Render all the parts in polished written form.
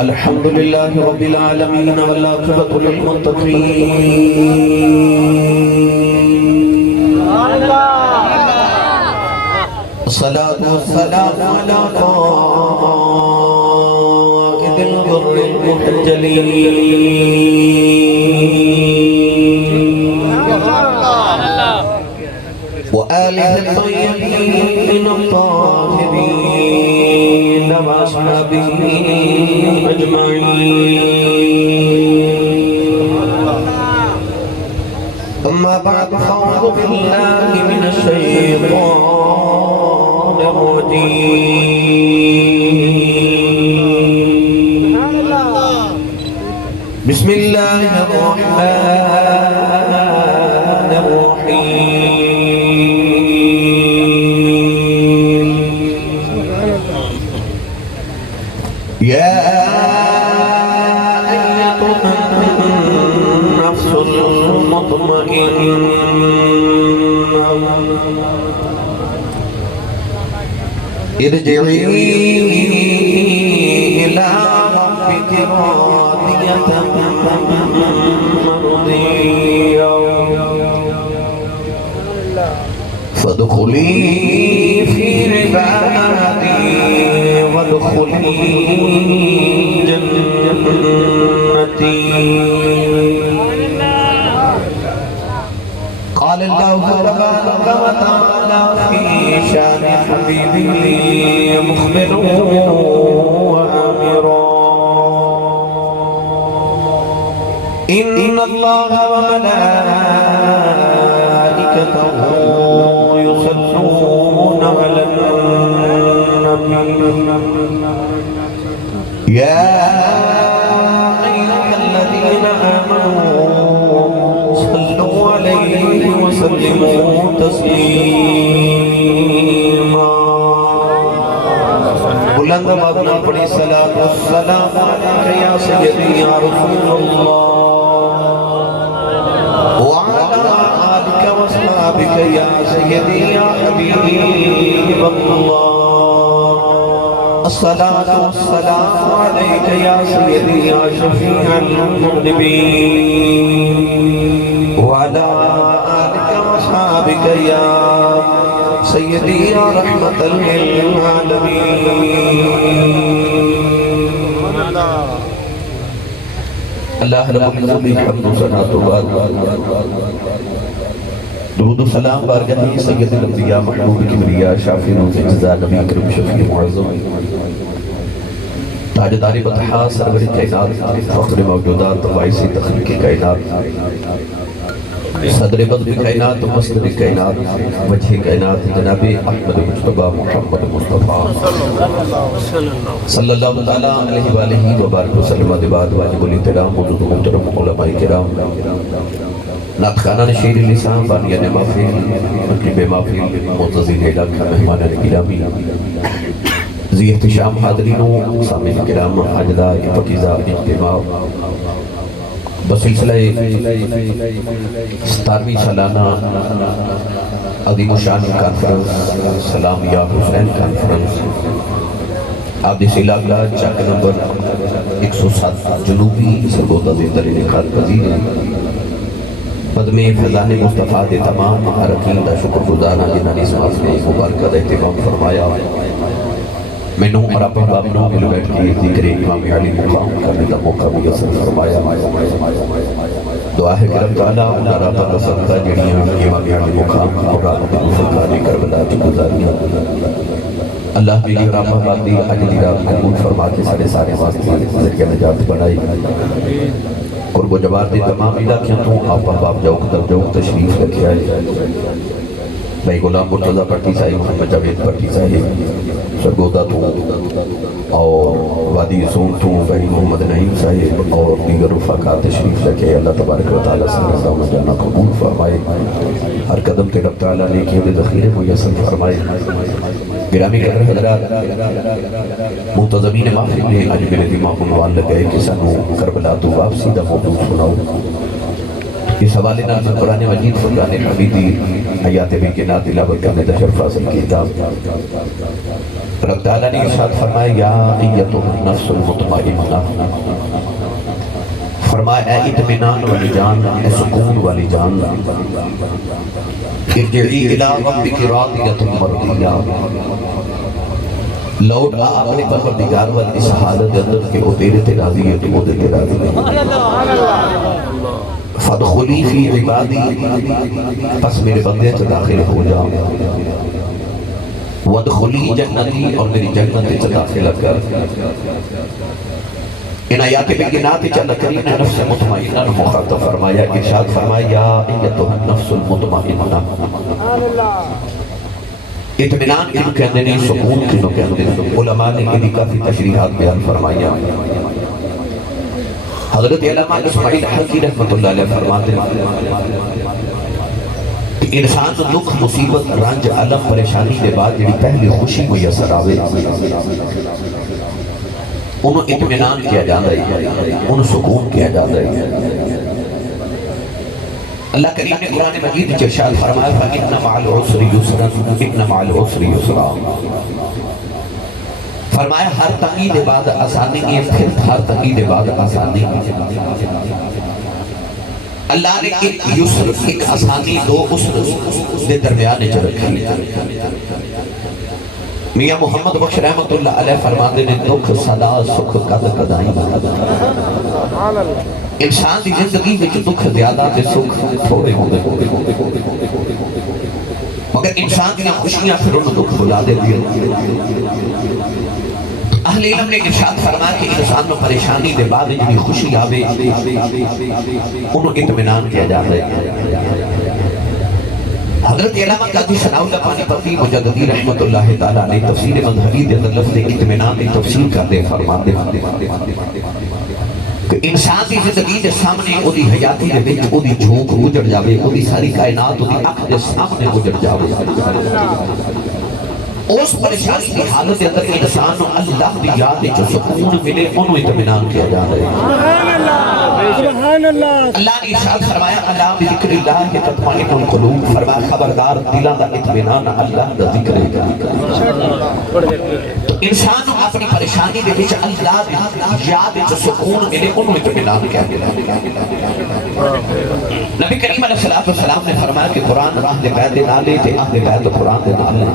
الحمد لله رب العالمين والعاقبة للمتقين الصلاة والسلام على قائد الغر المحجلين وآله الطيبين الطاهرين وأصحابه أجمعين أما بعد فأعوذ بالله من الشيطان الرجيم بسم الله الرحمن الرحيم يا أيتها النفس المطمئنة ارجعي إلى ربك راضية مرضية فادخلي في عبادي وادخلي جنتي قال الله تبارك وتعالى في شان حبيبه مخبرا وآمرا إن الله وملائكته يصلون على النبي يا أيها الذين آمنوا صلوا عليه وسلموا تسليما بلند آواز پڑھی صلاۃ والسلام علیک یا سیدی یا رسول اللہ وعلى آلك وصحابك يا سيدي يا حبيب الله الصلاة والسلام عليك يا سيدي يا شفيع المذنبين وعلى آلك وصحابك يا سيدي يا رحمة للعالمين اللہ رب العزت حمد و ثنا تو بعد درود و سلام بارگاہ سید الانبیاء محبوب کبریا شافی روز اجزا نبی کرم شفیع معظم تاجدار بطحا سرور کائنات فخر موجودات وائسی تخلیق کائنات صدر بدر کائنات مصدر کائنات وجہ کائنات جناب احمد مجتبہ محمد مصطفیٰ صلی اللہ علیہ وآلہ وبارک وسلم دباد واجب الاحترام موجود محترم علماء کرام نعت خانہ شیر لسان بانیان محفل مطلب محفل معززین علاقہ مہمان گرامی ذی احتشام حاضرینوں سامعین کرام حاجدہ پاکیزہ اجتماع بسلسلہ 17ویں سالانہ عظیم الشان کانفرنس سلام یا حسین کانفرنس عابدیس علاقہ چاک نمبر 107 جنوبی سرگوتہ زندر انعقاد پذیر ہے بدمِ فضان مصطفیٰ دے تمام حرکین دا شکر گزارا جنہاں نے اس معافنے مبارکہ دا اہتمام فرمایا میں نوں اور اپنے بابنوں مل بیٹھ کے ذکر امام علی مقام کرنے دا موقع میسر فرمایا دعا ہے کہ رب تعالیٰ اللہ رابطہ کا صدقہ جڑیاں امام علی مقام اور رابطہ مفرقان کربلا کی گزاریاں اللہ کی رابطہ باتی عجلی رابطہ قبول فرما کے سارے واسطے ذریعہ نجات بنائی قرب و جوار دی تمام علاقیاں تو آپ احباب جوک تشریف رکھے آئے بھائی غلام مرتضی پٹی صاحب محمد جاوید پٹی صاحب سرگودا تو اور وادی سون تو بھائی محمد نعیم صاحب اور دیگر رفقا تشریف رکھے اللہ تبارک و تعالیٰ سے رضا و جانا قبول فرمائے ہر قدم کے رب تعالیٰ نے کیے ذخیرے میسر فرمائے گرامی قدر حضرات منتظمین محفل نے آج میرے دماغ عنوان لگائے کہ سنو کربلا تو واپسی دا موضوع سناؤ اس حوالے نال میں قرآن مجید فرقان حمیدی آیات بینات تلاوت کرنے دا شرف حاصل کیتا۔ رب تعالیٰ نے ارشاد فرمایا یا ایتھا النفس المطمئنہ، فرمایا اے اطمینان والی جان، اے سکون والی جان، ارجعی الی ربک راضیۃ مرضیہ، لوٹ آ اپنے پروردگار والی اس حالت اندر کہ وہ تیرے تے راضی ہے تو وہ تے راضی ہے۔ فادخلی فی عبادی، پس میرے بندے سے داخل ہو جا، وادخلی جنتی، اور میری جنت سے داخل کر۔ ان آیات بینات چل کریم نے نفس مطمئنہ مخاطب فرمایا، ارشاد فرمایا یا ایتھا النفس المطمئنہ۔ اطمینان کنو کہندے نہیں، سکون کنو کہندے نہیں، علماء نے انہی کافی تشریحات بیان فرمایا۔ حضرت علامہ اسماعیل حقی رحمت اللہ علیہ فرماتے ہیں کہ انسان دکھ مصیبت رنج علم پریشانی کے بعد جڑی پہلی خوشی میسر آوے انہوں اطمینان کیا جاتا ہے، انہوں سکون کیا جاتا ہے۔ اللہ کریم نے قرآن مجید میں ارشاد فرمایا فَإِنَّ مَعَ الْعُسْرِ يُسْرًا إِنَّ مَعَ الْعُسْرِ يُسْرًا، فرمایا ہر تنگی کے بعد آسانی ہے، پھر ہر تنگی کے بعد آسانی ہے۔ اللہ نے ایک یسر، ایک آسانی، دو عسر دے درمیان چ رکھی۔ میاں محمد بخش رحمت اللہ علیہ فرماتے ہیں دکھ صدا سکھ قد قدائی، انسان دی زندگی میں دکھ زیادہ تے سکھ تھوڑے ہوندے، مگر انسان دی خوشیاں پھر انہوں دکھ بلا دے دیا۔ اہل علم نے ارشاد فرمایا کہ انسان میں پریشانی دے بعد جنہی خوشی آوے انہوں اطمینان کیا جاتا ہے۔ حضرت علامہ قاضی ثناء اللہ پانی پتی مجددی رحمت اللہ تعالیٰ نے تفسیر مظہری دے اندر لفظ اطمینان کی تفسیر کرتے فرماتے کہ انسان کی زندگی کے سامنے او دی حیاتی دے وچ او دی جھونک اجڑ جاوے، او دی ساری کائنات او دی اکھ دے سامنے اجڑ جاوے۔ اس پریشانی کی حالت اندر انسان اللہ دی یاد جو سکون ملے انہوں اطمینان کیا جا رہے ہیں۔ اللہ نے ارشاد فرمایا اللہ بذکر اللہ تطمئن القلوب، فرمایا خبردار دلوں دا اطمینان اللہ دا ذکر ہے۔ تو انسان اپنی پریشانی دے وچ اللہ دی یاد جو سکون ملے انہوں اطمینان کیا جا رہے ہیں۔ نبی کریم علیہ السلام نے فرمایا کہ قرآن اہل بیت دے نالے تے اہل بیت قرآن دے نالے،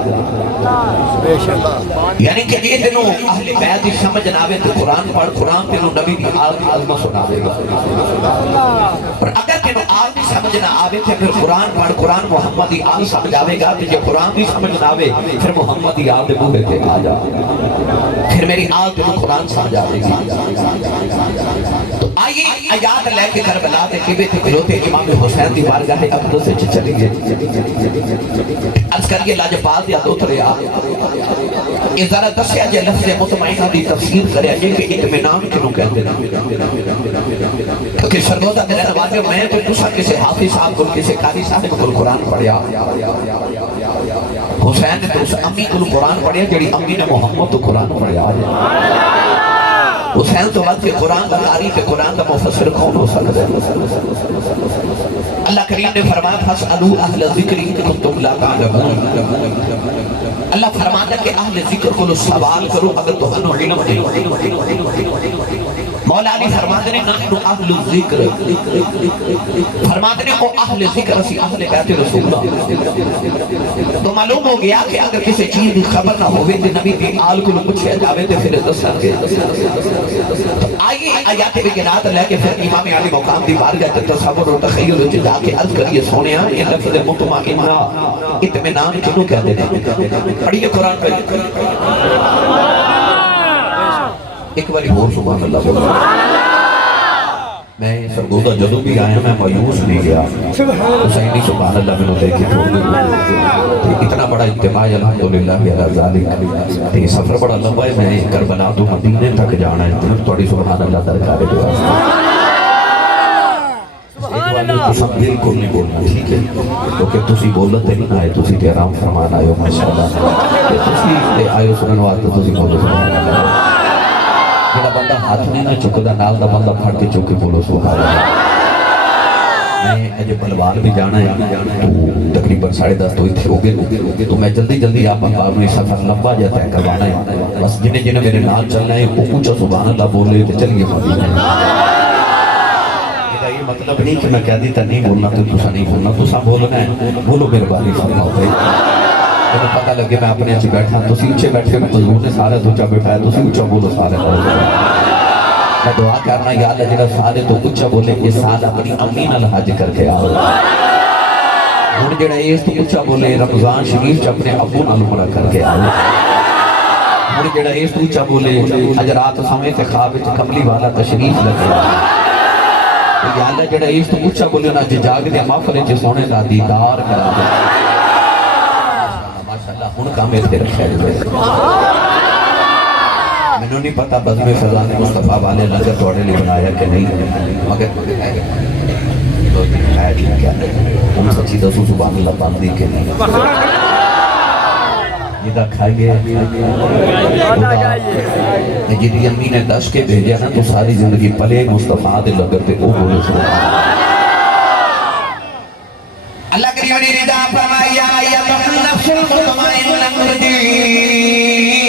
یعنی کہ یہ دنوں اہل بیت ہی سمجھ ناوے تو قرآن پڑھ، قرآن پہ نبی بھی آزمہ سناوے گا، اور اگر کہ آل بھی سمجھ نہ آوے تو پھر قرآن پڑھ، قرآن محمدی آل سمجھ آوے گا، تو یہ قرآن بھی سمجھ نہ آوے پھر محمدی آل دے بوہے پہ آ جا، پھر میری آل دنوں قرآن سمجھ آوے گی۔ تو آئیے آیات لے کے کربلا دے قبے تھے بلوتے امام حسین دی بارگاہ اقدس سے چلی گئے، عرض کریے لاجپال یا دو ترے آگے یہ ذرا دسیا جے لفظ مطمئنہ دی تفسیر کرے جے کہ اطمینان کنوں کہتے ہیں، کیونکہ سرگوزہ دے رہنے والے میں تو دوسرا کسی حافظ صاحب کو کسی قاری صاحب کو قرآن پڑھیا، حسین نے تو اس امی کو قرآن پڑھیا جڑی امی نے محمد تو قرآن پڑھیا۔ حسین تو وقت قرآن قاری پہ قرآن کا مفسر کون ہو سکتا ہے؟ اللہ کریم نے فرمایا فَاسْأَلُوا أَهْلَ الذِّكْرِ إِن كُنتُمْ لَا تَعْلَمُونَ، اللہ فرماتا ہے کہ اہل ذکر کو سوال کرو اگر تو ہنو علم نہیں۔ مولا علی فرماتے ہیں نحن اہل الذکر، فرماتے ہیں او اہل ذکر اسی اہل بیت رسول اللہ۔ تو معلوم ہو گیا کہ اگر کسی چیز کی خبر نہ ہوئے تو نبی کی آل کو پوچھے جاوے تو پھر دسن گے۔ آئیے آیات بینات لے کے پھر امام علی مقام دی بارگاہ تصور و تخیل جا کے عرض کریے سونیا یہ لفظ مطمئنہ اطمینان کنوں کہتے ہیں؟ پڑھیے قرآن پہ ایک باری اور سبحان اللہ بولو۔ میں سرگوزہ جدو بھی آیا میں مایوس نہیں گیا، حسینی سبحان اللہ میں نے دیکھے تھوڑے اتنا بڑا اجتماع الحمدللہ علی ذالک، یہ سفر بڑا لمبا ہے، میں کربلا تو مدینے تک جانا ہے، تھوڑی سبحان اللہ درکار دعا۔ تسا بالکل نہیں بولنا ٹھیک ہے، کیونکہ تسی بولت نہیں آئے، تسی تے آرام فرمان آئے ہو ماشاءاللہ، تسی تے آئے ہو سنن واسطے تسی بولو سبحان اللہ۔ جڑا بندہ ہاتھ نہیں نہ چکدا نال دا بندہ پھڑ کے چک کے بولو سبحان اللہ۔ میں اجے بلوال بھی جانا ہے تو تقریباً 10:30 تو اتنے ہو گئے تو میں جلدی جلدی آپ احباب نے سفر لمبا جا طے کروانا ہے بس جنہیں میرے نال چلنا ہے وہ اونچا سبحان اللہ بولے تو چلیے مدینہ یہ مطلب نہیں کہ میں کہہ دیتا نہیں بولنا تو تسا نہیں بولنا تسا بولنا ہے بولو میرے باری فرماؤ بھائی تو پتہ لگے میں اپنے اچھے بیٹھا تو اسی اچھے بیٹھے حضور نے سارے دوچا بیٹھا ہے تو اسی اچھا بولو سارے میں دعا کرنا یا اللہ جڑا سارے تو اچھا بولے یہ سال اپنی امی نال حج کر کے آؤ ہن جڑا اس تو اچھا بولے رمضان شریف چ اپنے ابو نال عمرہ کر کے آؤ ہن جڑا اس تو اچھا بولے اج رات سمے تے خواب وچ کملی والا تشریف لگے یا اللہ جڑا اس تو اچھا بولے نا جاگ دے محفل وچ سونے دا دیدار کرا دے ماشاءاللہ ہن کام تے رکھیا جائے میں نہیں پتا بزم فضان مصطفیٰ والے لنگر توڑے لئے بنایا کہ نہیں مگر ہے کیا ہم سچی دسو سبحان اللہ باندھی کہ نہیں یہ دا کھائیے جیدی امی نے دش کے بھیجیا نا تو ساری زندگی پلے مصطفیٰ دے لنگر تے او بولے سبحان اللہ کریم نے رضا فرمایا یا نفس المطمئنہ ارجعی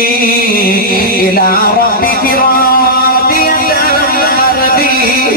الى ربک راضیۃ مرضیہ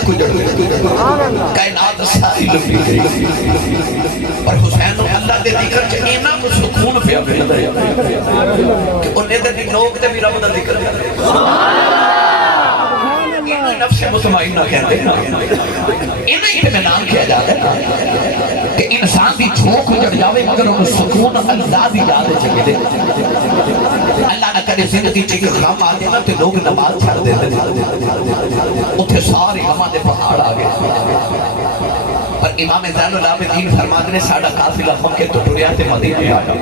فادخلی کائنات ساری لپی گئی اور حسین اللہ دے ذکر چ اینا کو سکون پیا ملدا ہے کہ انہیں دے نوک تے بھی رب دا ذکر ہے نفس مطمئنہ کہتے ہیں انہیں اطمینان کیا جاتا ہے کہ انسان دی جھونک جڑ جاوے مگر ان سکون اللہ دی یاد چکے دے اللہ نہ کرے زندگی چکے غم آ دینا تو لوگ نماز چھڑ دے اتھے سارے غمہ دے پہاڑ آگے پر امام زین العابدین فرماتے نے ساڑھا قافلہ مکہ تو ٹریاتے مدینہ آیا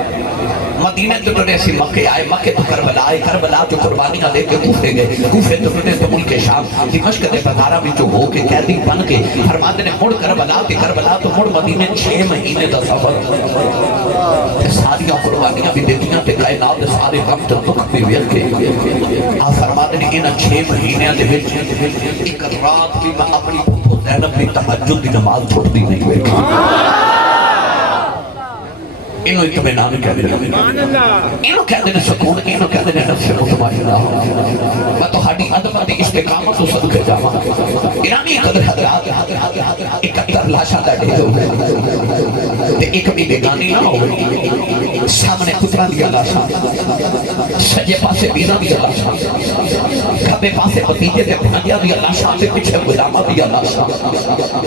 مدینہ تو ٹرے سی مکہ آئے مکہ تو کربلا آئے کربلا جو قربانیاں لے کے کوفے گئے کوفے تو ٹرے تو ملک شام دمشق دے بازارہ میں جو ہو کے قیدی بن کے فرماتے نے مڑ کربلا تو مڑ مدینہ 6 مہینے دا سفر ساری قربانیاں بھی دیتیاں تے کائنات سارے غم تے دکھ بھی ویل کے آپ فرماتے نے انہاں 6 مہینے دے وچ ایک رات بھی میں اپنی پھوپھو زینب بھی تہجد دی نماز چھوڑتی نہیں ہوئے انہوں اطمینان کہتے ہیں، انہوں کہتے ہیں سکون، انہوں کہتے ہیں نفس مطمئنہ۔ میں تو ہاڑی عدمت استقامت تو صدقے جاما گرامی قدر حضرات 71 لاشا دا ڈھیر ہو گئے تے ایک بھی بیگانی نہ ہو گئے، سامنے پتران دیا لاشا، سجے پاسے بینا دیا لاشا، کھبے پاسے پتیجے دے بھانجیا دیا لاشا، تے پچھے غلامہ دیا لاشا،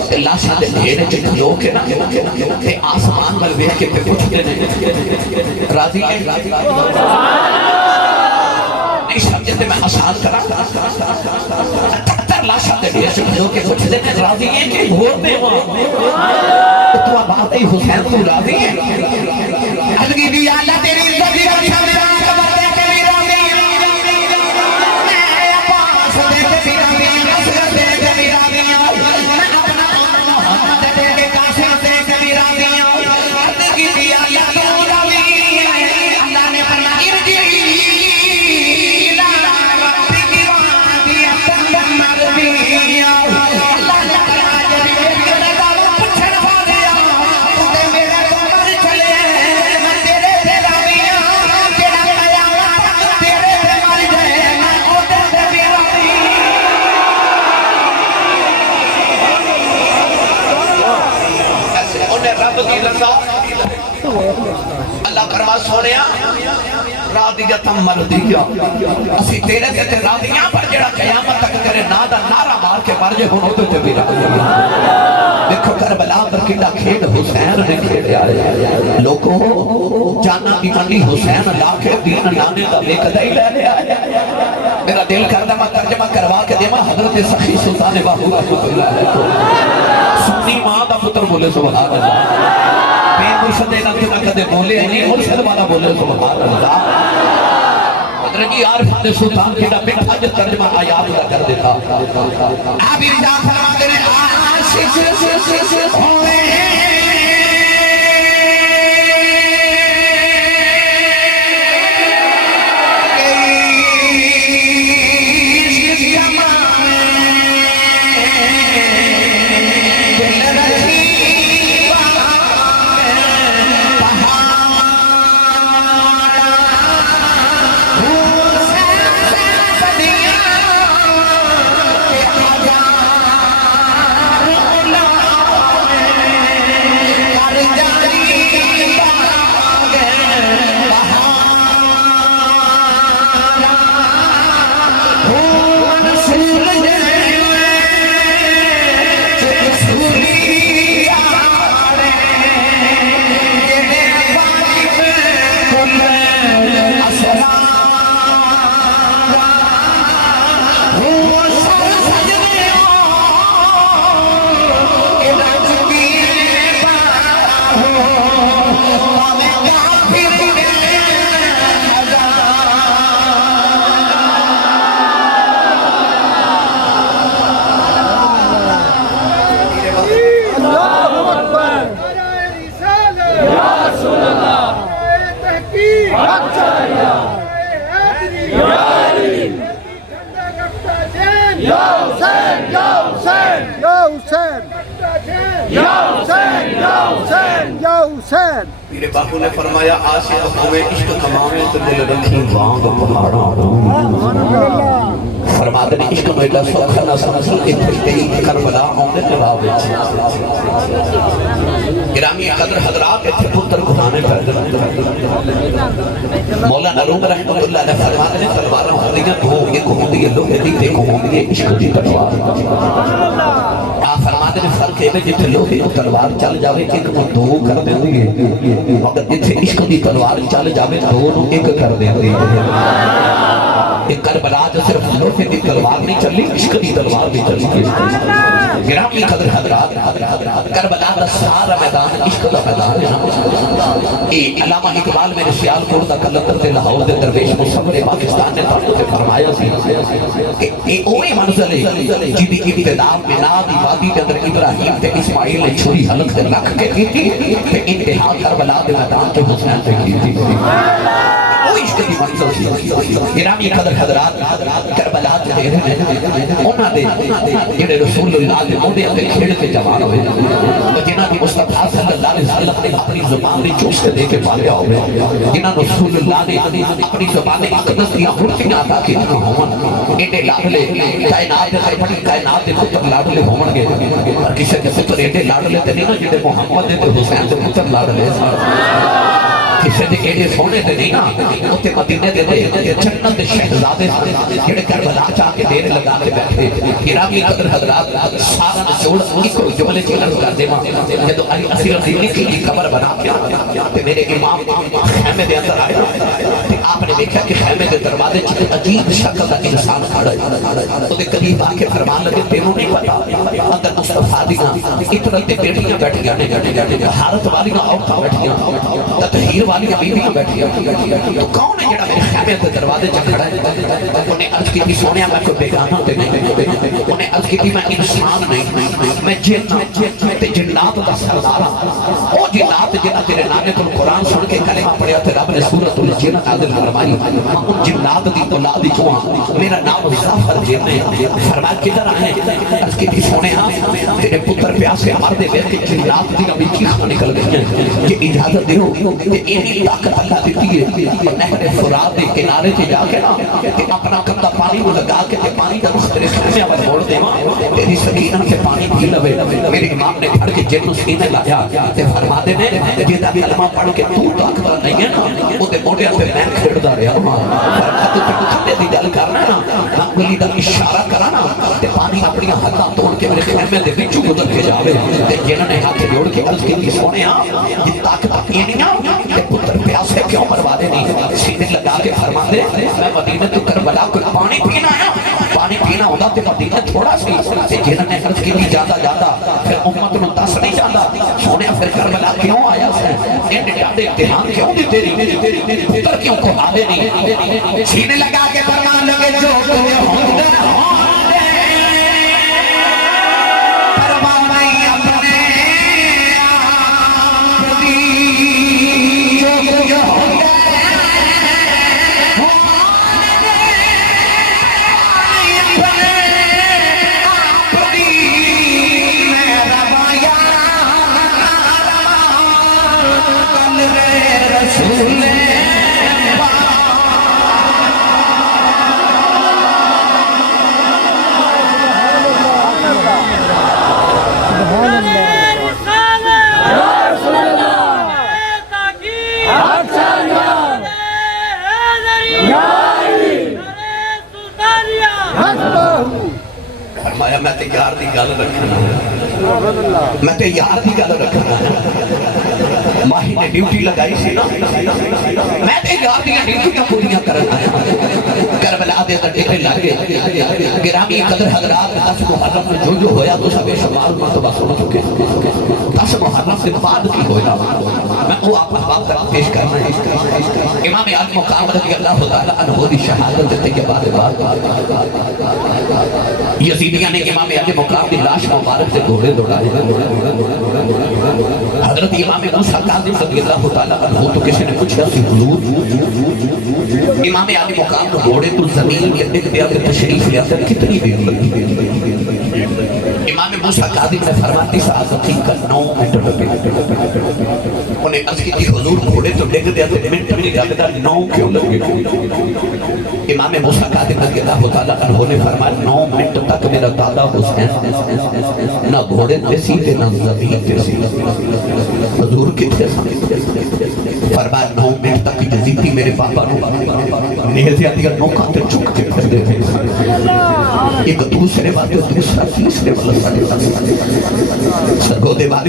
تے لاشا دے ڈھیرے جن لوگ کے نا تے آسمان مل بیہ کے پہ پوچھتے ہیں راضی ہے نہیں سمجھتے میں آسان کرا 71 لاشا دے ڈھیر جن لوگ کے پوچھتے ہیں راضی ہے کہ بھور دے وہاں تو بات ہی حسین تو راضی ہے ادگی بھی اللہ تیری عزت دی راشا میرا کبر دے کے بھی راضی ہے میں پاس دے کے بھی راضی ہے نصر دے کے بھی راضی ہے میں اپنا محمد دے کے قاسم دے کے بھی راضی ہے ادگی بھی اللہ تو راضی ہے اللہ نے فرمایا ارجعی الی ربک راضیۃ مرضیہ اللہ نے فرمایا جب میرے بابا پچھڑ ہو گیا تو میرے قبر چلے میں تیرے سے راضی ہوں تیرا قیامت تک تیرے سے مر جائے میں اوتے سے بھی راضی ایسے انہیں رب کی رضا اللہ کروا سونیا راضیتم مرضیہ اسی تیرے سے راضیاں پر جڑا قیامت تک تیرے نادہ نعرہ مار کے مر جے ہوں ہوتے بھی راضی دیکھو کربلا پر کیڑا کھیڑ حسین نے کھیڑے آئے لوگوں جانا بھی منی حسین لا کے دین لانے کا لے قدائی لے لے آئے میرا دل کردہ میں ترجمہ کروا کے دیما حضرت سخی سلطان باہو رحمت اللہ علیہ سنی ماں دا پتر بولے سبحان اللہ بے مرشد اینا کیوں نہ کدے بولے نہیں مرشد والا بولے سبحان اللہ حضرت عارف سلطان کیڑا بیٹھا جو ترجمہ آیات کا کر دیتا آبی رجا فرما دے عاشق ہوئے میرے باپو نے فرمایا عاشق ہوئے عشق کماویں تو دل رکھی وانگ پہاڑا فرما دے عشق میں ایڈا سوکھا نہ سمجھل کہ پھٹے ہی کربلا ہونے جواب گرامی قدر حضرات اتھے پتر خدانے پیدا مولانا روم رحمت اللہ نے فرما دے تلوارہ ہوندیاں دو ایک ہوندی ہے لوہے دی ایک ہوندی ہے عشق دی تلوار آپ فرما دے فرق ہے جتھے لوہے دی تلوار چل جاوے ایک کو دو کر دیں گے وقت جتھے عشق دی تلوار چل جاوے دو ایک کر دیں گے ایک کربلا جو صرف لوہے دی تلوار نہیں چلی عشق دی تلوار بھی چلی گرامی قدر حضرات کربلا دا سارا میدان عشق دا میدان ہے علامہ اقبال میرے سیال کوڑ دا کلندر دے لاہور دے درویش مصور پاکستان نے پڑھنے سے فرمایا سی کہ اوہی منزل ہے جی دی ابتدا بنا دی وادی دے اندر ابراہیم تے اسماعیل نے چھری حلق دے رکھ کے کی تھی تے انتہا کربلا دے میدان کے حسین سے کی تھی وہ عشق دی منزل سی گرامی قدر حضرات کربلا دے انہاں دے جڑے رسول اللہ دے موڈے تے کھیل کے جوان ہوئے جنہاں دی مصطفیٰ صلی اللہ علیہ وسلم نے اپنی زبان دی چوس کے دے کے پالیا ہوئے جنہاں رسول اللہ نے اپنی زبان اقدس دی خرچیاں عطا کی ہون ایڈے لاڈلے کائنات دے بڑی کائنات دے پتر لاڈلے ہون گے پر کسی کے پتر ایڈے لاڈلے تے نہیں نا جڑے محمد دے حسین دے پتر لاڈلے کسی دے ایڈے سونے دے نہیں نا اتے مدینے دے دے جنت شہزادے جڑے کربلا چاہ کے دیر لگا کے بیٹھے گرامی قدر حضرات سارا نچوڑ ایک جملے چلن کر دے جدو علی اصیل رضی کی قبر بنا کے تے میرے امام خیمے دے اندر آئے تے آپ نے دیکھا کہ خیمے دے دروازے چھ عجیب شکل کا انسان کھڑا ہے تو دے قریب آ کے فرمان لگے تینوں نہیں پتا اندر مصطفیٰ دیاں اتنے تے بیٹیاں بیٹھیاں نے حارت والیاں عورتاں بیٹھیاں تطہیر والیاں بیویاں بیٹھیاں تو کون ہے جڑا میرے خیمے دے دروازے چھ کھڑا ہے انہیں عرض کی سونیا میں کوئی بیگانہ تے نہیں انہیں عرض کی میں انسان نہیں میں تے جنات دا سردار او جنات جنہاں تیرے نانے تو قرآن سن کے کلمہ پڑھیا تے رب نے سورۃ الجن نازل فرمائی ان جنات دی اولاد چوں میرا نام ظفر جن ہے فرمایا کدھر آئے عرض کی سونیا تیرے پتر پیاسے مر دے ویکھ جنات دی ابھی چیخاں نکل گئی ہیں کہ اجازت دیو تے اینی طاقت اللہ دیتی ہے نہر فرات دے کنارے تے جا کے نا اپنا کندھا پانی کو لگا کے پانی دا مختلف خیمے پر موڑ دے تیری سکینہ کے پانی پی لوے میرے امام نے پڑھ کے جن سینے لایا تے فرما دے نے جیدہ کلمہ پڑھ کے تو طاقتور نہیں ہے نا وہ تے موڑے پہ میں کھڑدا رہا فرما تو پہ کھڑے دی گل کرنا نا انگلی دا اشارہ کرانا تے پانی اپنی ہتھاں توڑ کے میرے خیمے دے وچوں گزر کے جاوے تے جنہاں نے ہاتھ جوڑ کے عرض کی سونیا یہ طاقت اینیاں تے پتر پیاسے کیوں مروا دے نہیں سینے لگا کے فرما دے میں مدینہ تو کربلا کو پانی پینا ہے پانی پینا ہوتا تے مدینہ تھوڑا سی تے جنہاں نے عرض کی جاتا پھر امت نو دس نہیں جاتا سونے پھر کربلا کیوں آیا سے ایڈے جادے امتحان کیوں دی تیری پتر کیوں کو آدے نہیں سینے لگا کے فرمان لگے جو تجھے ہوندے پروانے اپنے آپ دی جو تجھے ہوندے فرمایا میں تے یار دی گل رکھنا میں تے یار دی گل رکھنا ماہی نے ڈیوٹی لگائی سی نا میں تے یار دی ڈیوٹیاں پوریاں کرنا کربلا دے اندر ڈیرے لگے گرامی قدر حضرات 10 محرم میں جو ہویا تو سب شمار مرتبہ سن چکے 10 محرم سے بعد کی ہویا میں وہ آپ بات تک پیش کرنا ہے امام علی مقام رضی اللہ تعالیٰ عنہ دی شہادت دیتے کے بعد یزیدیاں نے امام علی مقام دی لاش مبارک سے گھوڑے دوڑائے حضرت امام موسیٰ کاظم رضی اللہ تعالیٰ عنہ تو کسی نے پوچھا سی حضور امام علی مقام کو گھوڑے تو زمین کے دکھ دیا کہ تشریف لیا تھا کتنی دیر لگی امام موسیٰ کاظم نے فرماتی سعادتی کا 9 منٹ لگے انہیں عرض کی حضور گھوڑے تو ڈگ دیا تو منٹ بھی لگتا 9 کیوں لگے امام موسیٰ کاظم رضی اللہ تعالیٰ عنہ نے فرمایا 9 منٹ تک میرا دادا حسین نہ گھوڑے پہ سیدھے نہ زمین پہ سیدھے حضور کتنے فرمایا 9 منٹ تک یزیدی میرے پاپا نیزیہ دیا نوکہ تے چک کے پھر دے ایک دوسرے بات دوسرا تیسرے والا سرگو دے والے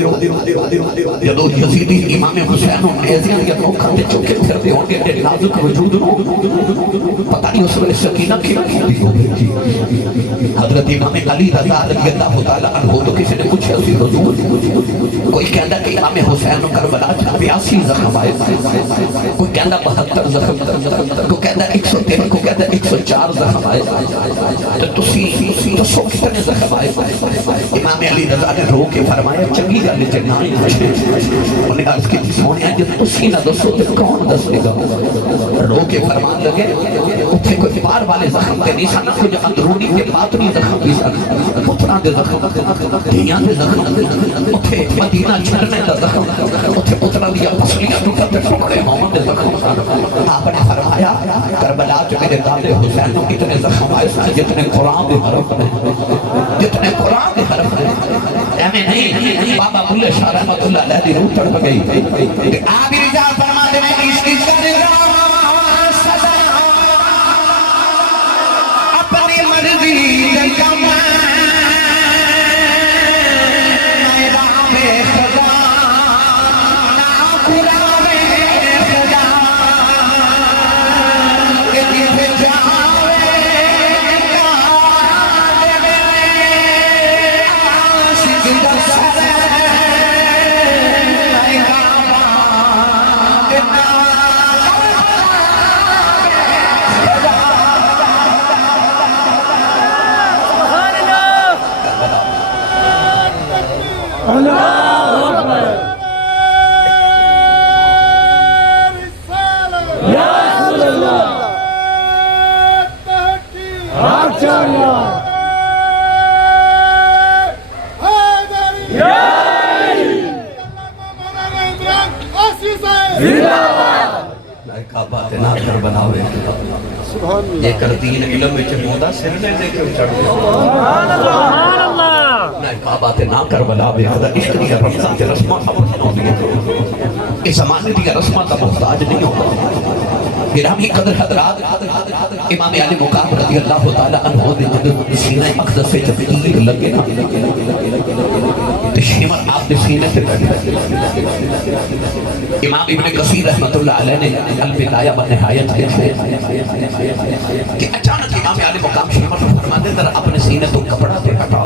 جدو یزیدی امام حسین نیزیہ دیا نوکہ تے چک کے پھر دے ہوں گے نازک وجود پتہ نہیں اس وقت سکینہ کیا کی ہوگی حضرت امام علی رضا رضی اللہ تعالیٰ عنہ تو کسی نے کچھ پوچھا سی حضور کوئی کہندا کہ امام حسین کربلا 82 زخم آئے، کوئی کہندا 72 زخم، کوئی کہندا 103، کوئی کہندا 104 زخم آئے، تو تسی دسو کتنے زخم آئے؟ امام علی رضا نے رو کے فرمایا چنگی گل ہے نہ انہیں عرض کی سونے جب تسی نہ دسو تو کون دس دے گا؟ رو کے فرمان لگے اتھے کوئی پار والے زخم تے نہیں سن، کچھ اندرونی تے باطنی زخم بھی سن، پترا دے زخم، دھیاں دے زخم، اتھے مدینہ چھڑنے دا زخم، اتھے پترا دیا پسلیاں ٹکڑے ٹکڑے محمد دے زخم۔ آپ نے فرمایا کربلا جو میرے دادے حسین کو اتنے زخم آئے سن جتنے قرآن دے حرف میں، جتنے قرآن دے حرف میں۔ ایمیں نہیں بابا بلے شاہ رحمت اللہ علیہ دی روح تڑپ گئی کہ آبی رجا فرما دے میں اس کی کر رہا صدا اپنی مرضی دے کم یہ کر دین علم میں چمودہ سر نے دے کے چڑھ گیا میں کہا بات نہ کر بلا بے خدا عشق دیا رمضان کے رسمات اپنا ہوگی اس زمانے دیا رسمات کا محتاج نہیں ہوگا گرامی قدر حضرات امام علی مقام رضی اللہ تعالیٰ عنہ دے جب سینہ اقدس سے جب تیر لگے نا تشیمر آپ دے سینے سے بیٹھے امام ابن کثیر رحمت اللہ علیہ نے البدایہ و نہایت دیکھے کہ اچانک امام علی مقام شیمر فرما دے در اپنے سینے تو کپڑا دے ہٹا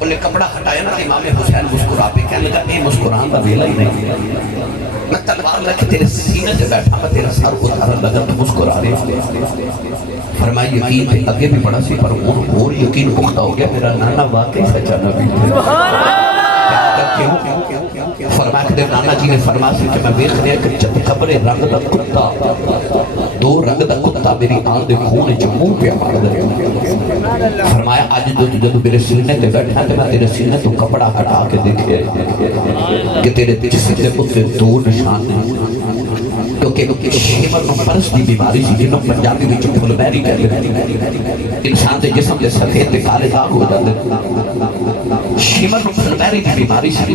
انہیں کپڑا ہٹایا نا امام حسین مسکرا پہ کہنے لگا اے مسکران دا ویلا ہی نہیں میں تلوار رکھ تیرے سینے سے بیٹھا میں تیرا سر اتارا لگا تو مسکرا رہے فرمایا یقین تھے آگے بھی بڑا سی پر اور یقین پختہ ہو گیا میرا نانا واقعی سچا نبی فرمایا کہ نانا جی نے فرمایا سے کہ میں بیخ رہا کہ جب قبر رنگ دا کتا دو رنگ دا کتا میری آن دے خون جموں پہ آمار دے فرمایا آج جب میرے سینے تے بیٹھا کہ میں تیرے سینے تو کپڑا کٹا کے دیکھے کہ تیرے جسم دے اتنے دو نشان ہیں کیونکہ شیمر نو پرس دی بیماری سی جنہوں پنجابی بھی چکے بلو بیری کہہ لے انسان دے جسم دے سفید دے کالے داغ ہو جاتے شیمر نو پرس بیری دی بیماری سی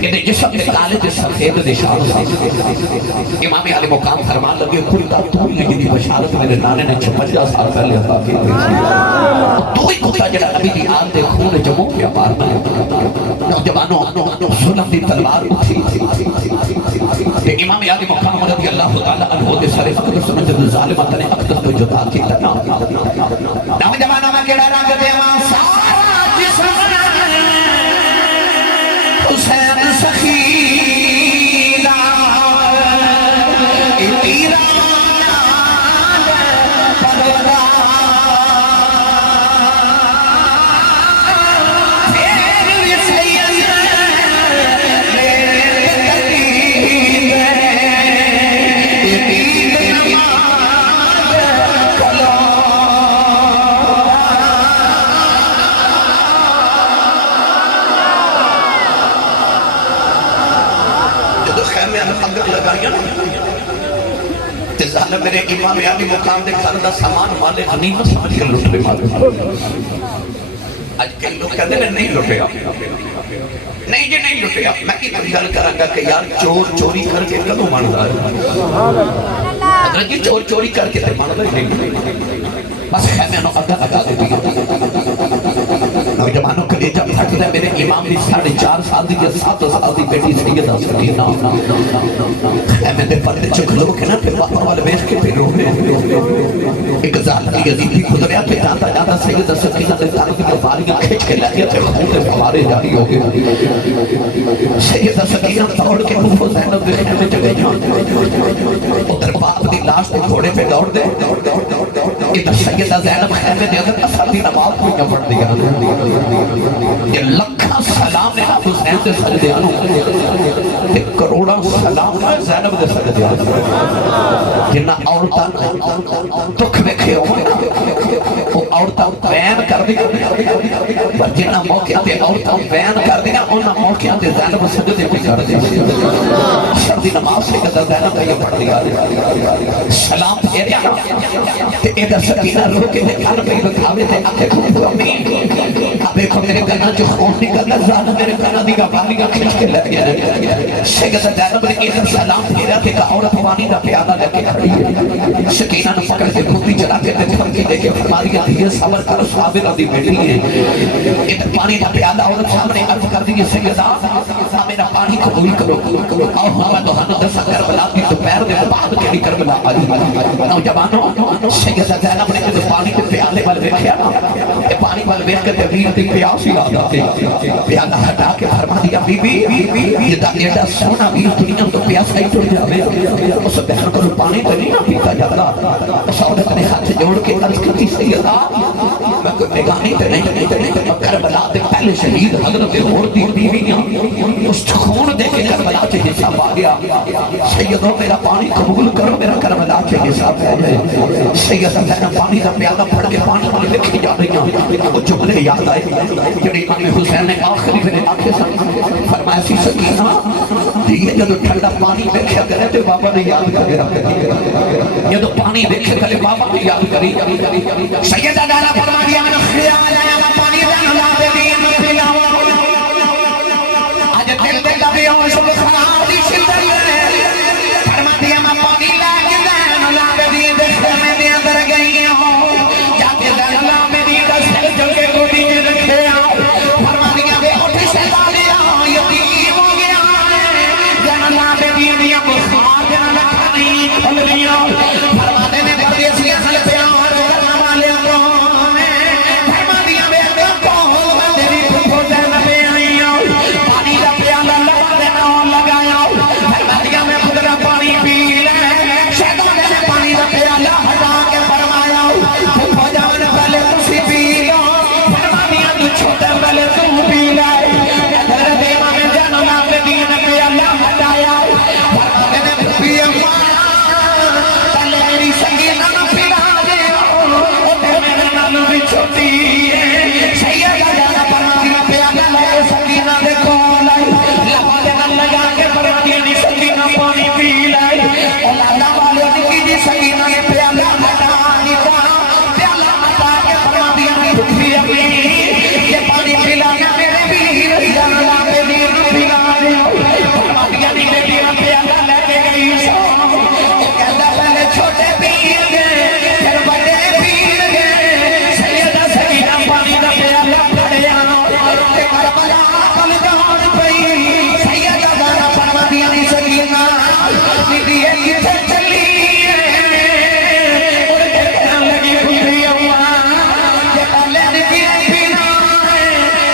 کہ جسم دے کالے دے سفید دے شاہ امام علی مقام فرمان لگے کتا تو ہی لگی دی بشارت میرے نانے نے 50 سال پہلے عطا کی تو ہی کتا جڑا نبی دی آن دے خون جموں کے اپار میں نوجوانوں ظلم دی تلوار اٹھی امام علی مقام رضی اللہ تعالیٰ عنہ دے سارے اقدس میں جب ظالمت نے اقدس کو جدا کی تنا نوجوانوں میں کیڑا رنگ دے ماں سارا جسم حسین سخیلہ ایران پردہ ظالم میرے امام علی مقام دے گھر دا سامان والے غنیمت سمجھ کے لٹ رہے مالے آج کئی لوگ کہتے ہیں نہیں لٹیا نہیں جی نہیں لٹیا میں کی گل کروں گا کہ یار چور چوری کر کے کدوں ماندا ہے حضرت جی چور چوری کر کے تے ماندا ہی نہیں بس خیمے نو اگا اگا دے دیا نوجوانوں کے لیے جب پھٹتا ہے میرے امام نے 4.5 سال دی یا 7 سال دی بیٹی سیدہ سکینہ میں دے پردے چک لوگ ہیں نا پھر باپا والے بیٹھ کے پھر روح ایک ذات کی عزیز بھی گزریا پھر جاتا جاتا سیدہ سکینہ دے تارک کی باریاں کھچ کھچ کے لے گئے خون فوارے جاری ہو گئے سیدہ سکینہ دوڑ کے ابو زینب کے خیمے چلے جان ادھر باپ دی لاش کو گھوڑے پہ دوڑ دے ادھر سیدہ زینب خیمے دے اندر اثر دی نماز کو پڑھ دیا یہ لکھا سلام ہے حسین دے سجدے آنو ایک کروڑا سلام ہے زینب دے سجدے آنو جنہ عورتاں دکھ ویکھے وہ عورتاں بیان کر دیا جنہ موقع تے عورتاں بیان کر دیا انہاں موقع تے زینب سجدے بھی کر دیا اثر دی نماز سے قدر زینب دے پڑھ دیا سلام پھیریا تے ادھر سکینہ رو کے کھر پہ بکھاوے تے آکے کھو امین دیکھو میرے گناہ جو خون نکلنا زیادہ میرے گناہ دی گوانی کا کھچ کے لگ گیا سیدہ زینب نے ادھر سلام پھیرا تے کہا عورت پانی کا پیالہ لے کے کھڑی ہے سکینہ نے پکڑ کے گھوٹی چلا کے تے پھرکی دے کے فرما دیا یہ صبر کرو صابرہ دی بیٹی ہے ادھر پانی کا پیالہ عورت سامنے عرض کر دی سیدہ میرا پانی قبول کرو آؤ ہمیں تو ہنو دسا کربلا دی دوپہر دے بعد کیڑی کربلا آئی نوجوانوں سیدہ زینب نے جو پانی کے پیالے والے دیکھیا یہ پانی والے دیکھ کے ویر دی پیاسی آتا پیالہ ہٹا کے فرما دیا بی بی یہ دا ایڈا سونا ویر دنیا تو پیاسا ہی ٹوٹ جاوے اس بہن کو پانی تو نہیں نہ پیتا جاتا اس عورت نے ہاتھ جوڑ کے عرض کی سیدہ میں کوئی نگاہی تے نہیں کربلا دے پہلے شہید حضرت اور دی بیویاں اس خون دے کے کربلا سے حساب آ گیا سیدوں میرا پانی قبول کرو میرا کربلا سے حساب ہے سیدہ زینب پانی کا پیالہ پڑھ کے پانی میں لکھی جا رہی ہیں وہ جملے یاد آئے جڑی امام حسین نے آخری پھر آنکھیں سن فرمایا سی سکینہ یہ جدو ٹھنڈا پانی دیکھا کرے تو بابا نے یاد کر رکھا یہ تو پانی دیکھے کرے بابا نے یاد کری سیدہ دارا فرما دیا میں خیال ہے پانی دینا لا دے دیا پلاوا آج دل دے لبے ہوں سب خرابی شدر فرما دیا میں پانی لا کے دینا لا دے دیا دیکھتے میں دے اندر گئی ہوں جاتے دینا میں دیا دستے جو کے گوڑی میں رکھے آؤ فرما دیا بے اٹھے سے دالیا یتیم ہو گیا دینا لا دے دیا دیا بخار دینا لکھا نہیں کھل دیا فرما دینے بڑے سیا سل پیار کرنا والے اپنے فرما دیا بے اندر کول تیری پھو دینا بے آئی پانی دا پیالہ لگا دینا لگایا فرما دیا میں خود را پانی پی لے شیطان نے پانی دا پیالہ ہٹا کے فرمایا پھو جانا پہلے تسی پی لو فرما دیا تو چھوٹے پہلے تم پی لے ادھر دیما میں جانا لا پہ دین پیالہ ہٹایا فرما دینے پی اماں پہلے میری سنگینہ نہ پلا دے اوٹے میرے نالو بھی چھوٹی ہے سیدہ جانا فرما دیا پیالہ لے سنگینہ دے کول آئی لبا دینا لگا کے فرما دیا نی سنگینہ پانی پی لے اولادا والے نکی جی سنگینہ نے پیالہ ہٹا نیتا پیالہ ہٹا کے فرما دیا نی پھٹھی اپنی یہ پانی پلانا میرے بھی جانا لا پہ دین پلا دے فرما دیا نی بیٹی پیالہ لے کے گئی سو کہتا پہلے چھوٹے پیر گئے پھر بڑے پیر گئے سیدہ سکینہ پانی دا پیالہ پڑے آنو تے کربلا کل دوڑ پئی سیدہ دارا فرما دیا نی سکینہ دیدی ایک کتے چلی اور کہنا لگی پھوٹی اماں یہ پہلے نکی پینا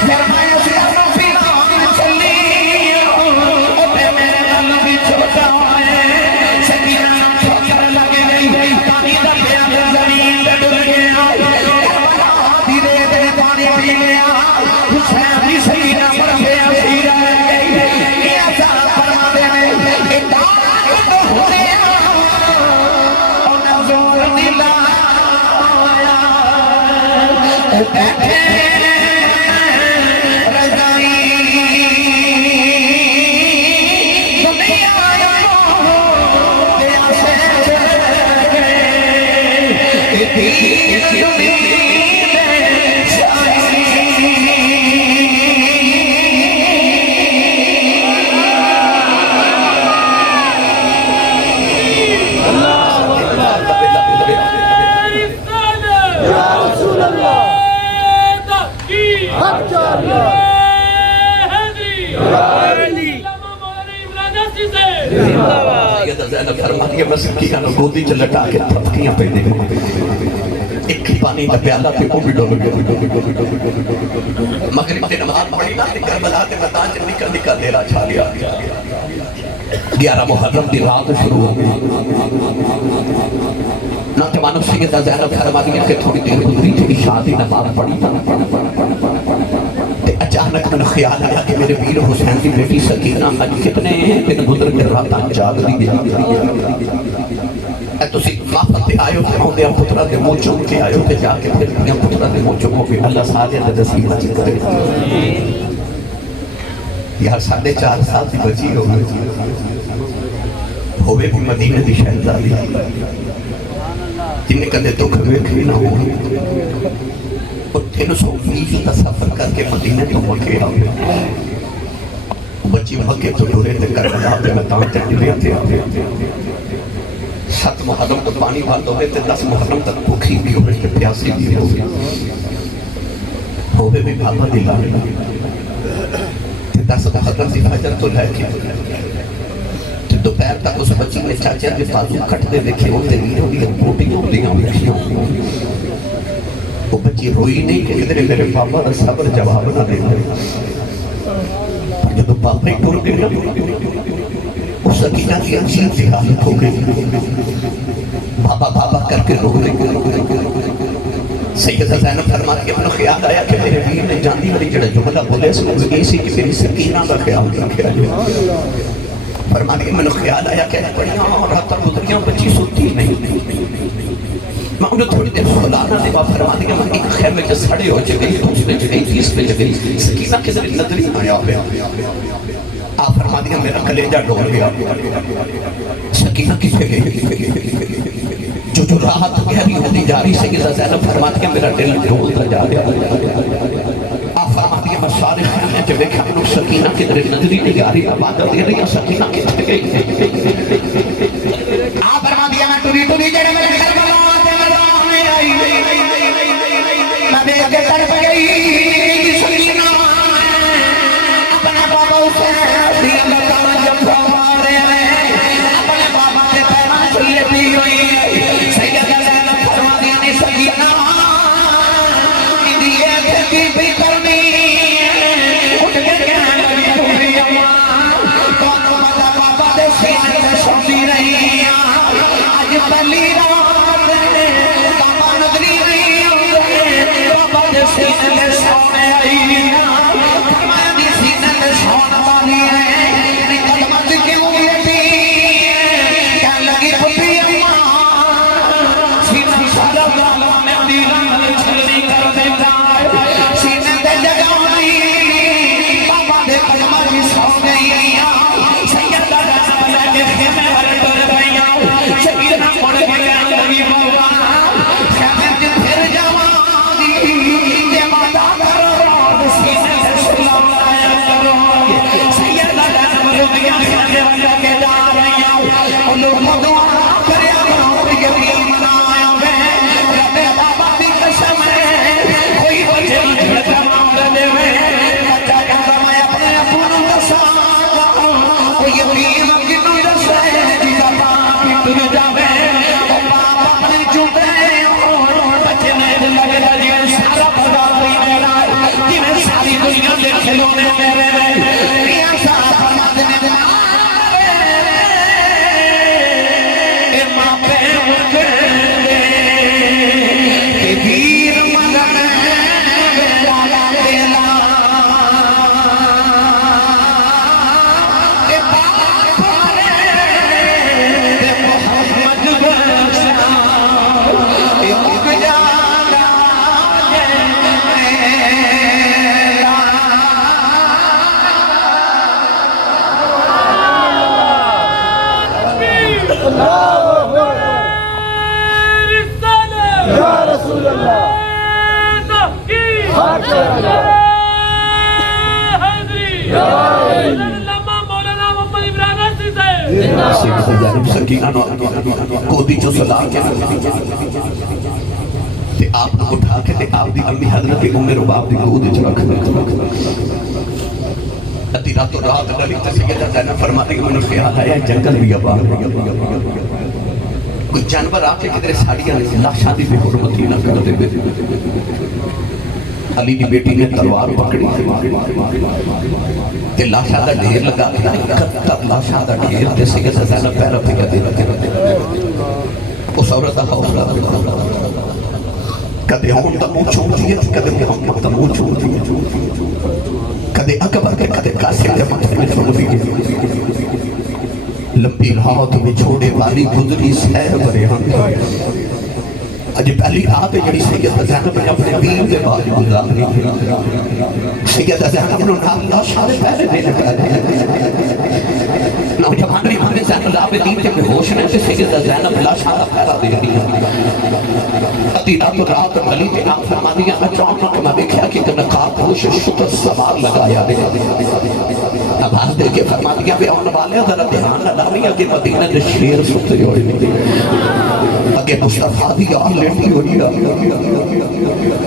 پھر میں اس کا پینا چلی اوٹے میرے نال بھی چھوٹا ہے سکینہ ٹھوکر لگے گئی پانی دا پیالہ زمین پہ ڈل گیا کربلا دھیرے دھیرے پانی پی گیا حسین بھی سکینہ پر پیاسی رہ گئی یہ سارا فرما دینے ادار تو ہو گیا انہیں زور دلا بیٹھے رضائی دنیا پیاسے گئے تیر زمین میں سائی زینب فرما دیا بس کیا نو گودی چ لٹا کے تھپکیاں پہ دے ایک پانی کا پیالہ تے وہ بھی ڈول گیا مغرب تے نماز پڑھی نا تے کربلا تے میدان چ نکل نکل دیرا چھا گیا 11 محرم دی رات شروع ہو گئی نوجوانوں سیدہ زینب فرماتی ہیں کہ تھوڑی دیر گزری تھی عشاء دی نماز پڑھی تے اچانک میں خیال آیا کہ میرے پیر حسین کی بیٹی سکینہ اج کتنے دن گزر کے راتاں جاگ رہی ہے تسی واپس تے آئے ہو تے آؤندے پترا دے منہ چوم کے آئے ہو تے جا کے پھر پترا دے منہ چومو گے اللہ سارے دے نصیب نصیب کرے یار 4.5 سال کی بچی ہوئے بھی مدینہ دی شہزادی جن نے کدے دکھ ویکھے نہ ہو اور 320 کا سفر کر کے مدینہ تو مکے آئے بچی مکے تو ڈورے تے کربلا تے میدان تے ڈرے تے 7 محرم کو پانی بند ہوئے تے 10 محرم تک بھوکھی بھی ہوئے تے پیاسی بھی ہوئے بھی بابا دی لائے 10 محرم دی فجر تو لے کے دوپہر تک اس بچی نے چاچا کے بازو کٹ دے دیکھے ہوتے نہیں ہوئی بوٹیاں ہوتیاں وہ بچی روئی نہیں کہ ادھر میرے پاپا دا صبر جواب نہ دے پر جب پاپا ہی ٹور گئے اس سکینہ کی عجیب سی حالت ہو گئی بابا بابا کر کے رو گئے سیدہ زینب فرماتی کہ اپنا خیال آیا کہ میرے ویر نے جاندی والی جڑا جملہ بولے اس کو ایسی کہ میری سکینہ کا خیال رکھا جائے فرماتی کہ میں نے خیال آیا کہ بڑیاں راتاں گزریاں بچی سوتی نہیں میں انہیں تھوڑی دیر سلانا دے با فرماتی کہ میں ایک خیمے کے سڑے ہو جگئی دوسرے جگئی تیس پہ جگئی سکینہ کے ذریعے نظری آیا ہویا آپ فرماتی کہ میرا کلیجہ ڈول گیا سکینہ کسے گئی جو راحت گہری ہوتی جا رہی سیدہ زینب فرماتی کہ میرا دل ڈولتا جا رہا آپ فرماتی کہ میں سارے خیمے جب دیکھا انہوں سکینہ کے ذریعے نظری نہیں آ رہی عبادت دے رہی سکینہ کسے گئی آپ فرماتی کہ میں ٹوری جڑے میرے کربلا میں دیکھ کے تڑپ گئی سکینہ اپنے بابا اسے دیا لگا جب ہمارے اپنے بابا کے پیران چلے پی ہوئی سیدہ زینب فرماتی ہیں سکینہ دیئے کی بھی کرنی اٹھ کے کہنے لگی تمہیں اماں دونوں مدہ بابا دے سینے سے سوتی رہی آج پہلی رات بابا نظری رہی بابا دے سینے میں سونے آئی فرمایا دی سینے میں سونے والی ہے قدمت کیوں لیتی کہنے لگی پتری اماں سینے سارا بابا میں دینا چھلنی کر دیتا سینے دے جگہ ہوئی بابا دے قدمت بھی سو گئی سیدہ رسول کے خیمے والے ڈر گئی سکینہ مڑ کے کہنے لگی بابا خیمے جو پھر جوانی یہ وعدہ کرو سینے سے سلام لایا کرو سیدہ رسول کے خیمے والے کے جا رہی انہوں کو دعا کریا یقین بنایا رب بابا بھی قسم ہے کوئی وجہ جھڑکا مانگ دے بچہ کہتا میں اپنے اپنوں کا ساتھ کوئی یقین کنوں رسے جیسا پاپی تر جاوے بابا اپنے چوبے بچے میں لگے لگے سارا پرداری میرا جنہیں ساری دنیا دے کھلونے میرے ریا سارا فرما دینے دینا اے ماں پہ مکر دے کہ ویر مگن بیوالا دینا اے باپ رے اے محمد بخشا اے اگ جانا یا رسول اللہ سکینہ گودی جو سلا کے آپ نے اٹھا کے آپ دی امی حضرت عمر رباب دی گودی جو رکھ ادھی رات و رات ڈلی تے سیدہ زینب فرماتی کہ میں نے خیال آیا جنگل بھی آباد کوئی جانور آ کے کدھر ساڑیاں لاشاں دی بے حرمتی نہ کر دے. علی دی بیٹی نے تلوار پکڑی تے لاشاں دا ڈھیر لگا کے 71 لاشاں دا ڈھیر تے سیدہ زینب پیرا پھگا دے لگے. اس عورت دا حوصلہ کدے ہون دا منہ چھوڑتی ہے کدے محمد دا منہ چھوڑتی ہے کدے اکبر کے کدے قاسم کے ماتھے میں چھوڑتی ہے. لمبی رات میں چھوڑے والی گزری سیر بریان اج پہلی رات جڑی سیدہ زینب نے اپنے دین دے بعد گزاری. سیدہ زینب نے نام لاشاں دے پہلے دینے پہلے نوجوان امام زین العابدین کے بے ہوش نے سے سیدہ زینب لاشاں دا پہرا دے دیا. ادھی رات علی کے آپ فرما دیا اچانک میں دیکھا کہ نقاب ہوش شتر سوار لگایا دے. آواز دے کے فرما دیا بے آن والے ذرا دھیان لگاوی اگے مدینہ دے شیر ستے ہوئے اگے مصطفیٰ دی آن لیٹی ہوئی.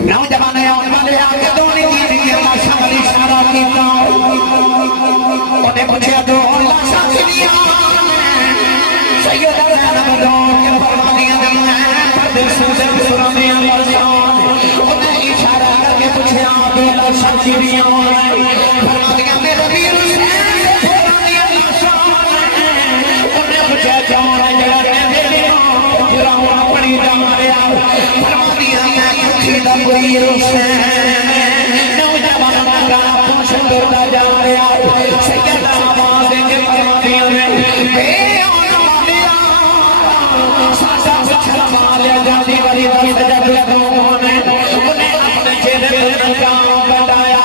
نوجوان آن والے آگے دونی دین کی لاشاں علی اشارہ کیتا انہیں مجھے دو لاشاں دیا سیدہ زینب دور کے فرما دیا پردے سوزے سرانے لاشاں انہیں اشارہ کر کے پوچھے دو لاشاں دیا فرما دیا میرے ویر حسین سے سرانے لاشاں انہیں مجھے جانا جڑا دے دیا جراؤں اپنی جانا لیا فرما دیا میں کچھی دا ویر حسین نوجوان کا پوچھ کرتا جا رہا سیدہ آواز دیں گے فرما دیا بے آن والیا ساشا سچھا مالیا جاندی وری دست جب لگوں نے انہیں اپنے چہرے پر نکام بتایا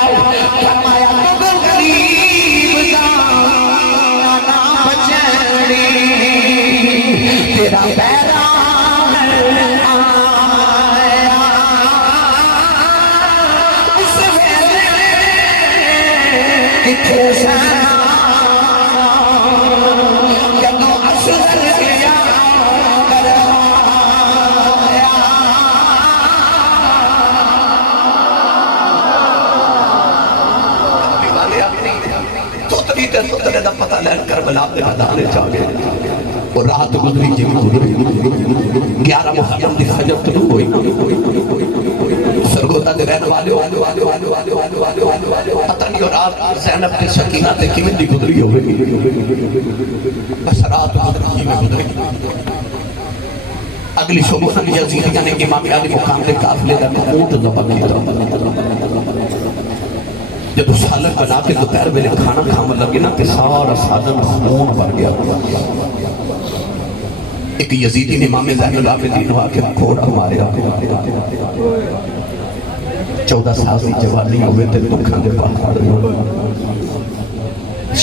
فرمایا مگر غریب دانا بچڑی تیرا پیرا آیا اس ویلے کتھے سانا جنو اصل کیا سترے دا پتہ لین کربلا دے میدانے چاہے اور رات گزری جی گزری 11 محرم دی فجر طلوع ہوئی سرگوتا دے رہنے والے پتہ نہیں اور رات زینب تے سکینہ تے کیویں دی گزری ہوئی بس رات گزری جی میں گزری. اگلی صبح یزیدیاں نے امام علی مقام دے قافلے دا اونٹ ذبح کیتا. جب سالن بنا کے دوپہر میں کھانا کھانے لگے نا کہ سارا سالن خون بن گیا. ایک یزیدی نے امام زین العابدین ہوا کے کھوڑا ماریا 14 سال کی جوانی ہوئے تھے دکھاں دے پہاڑ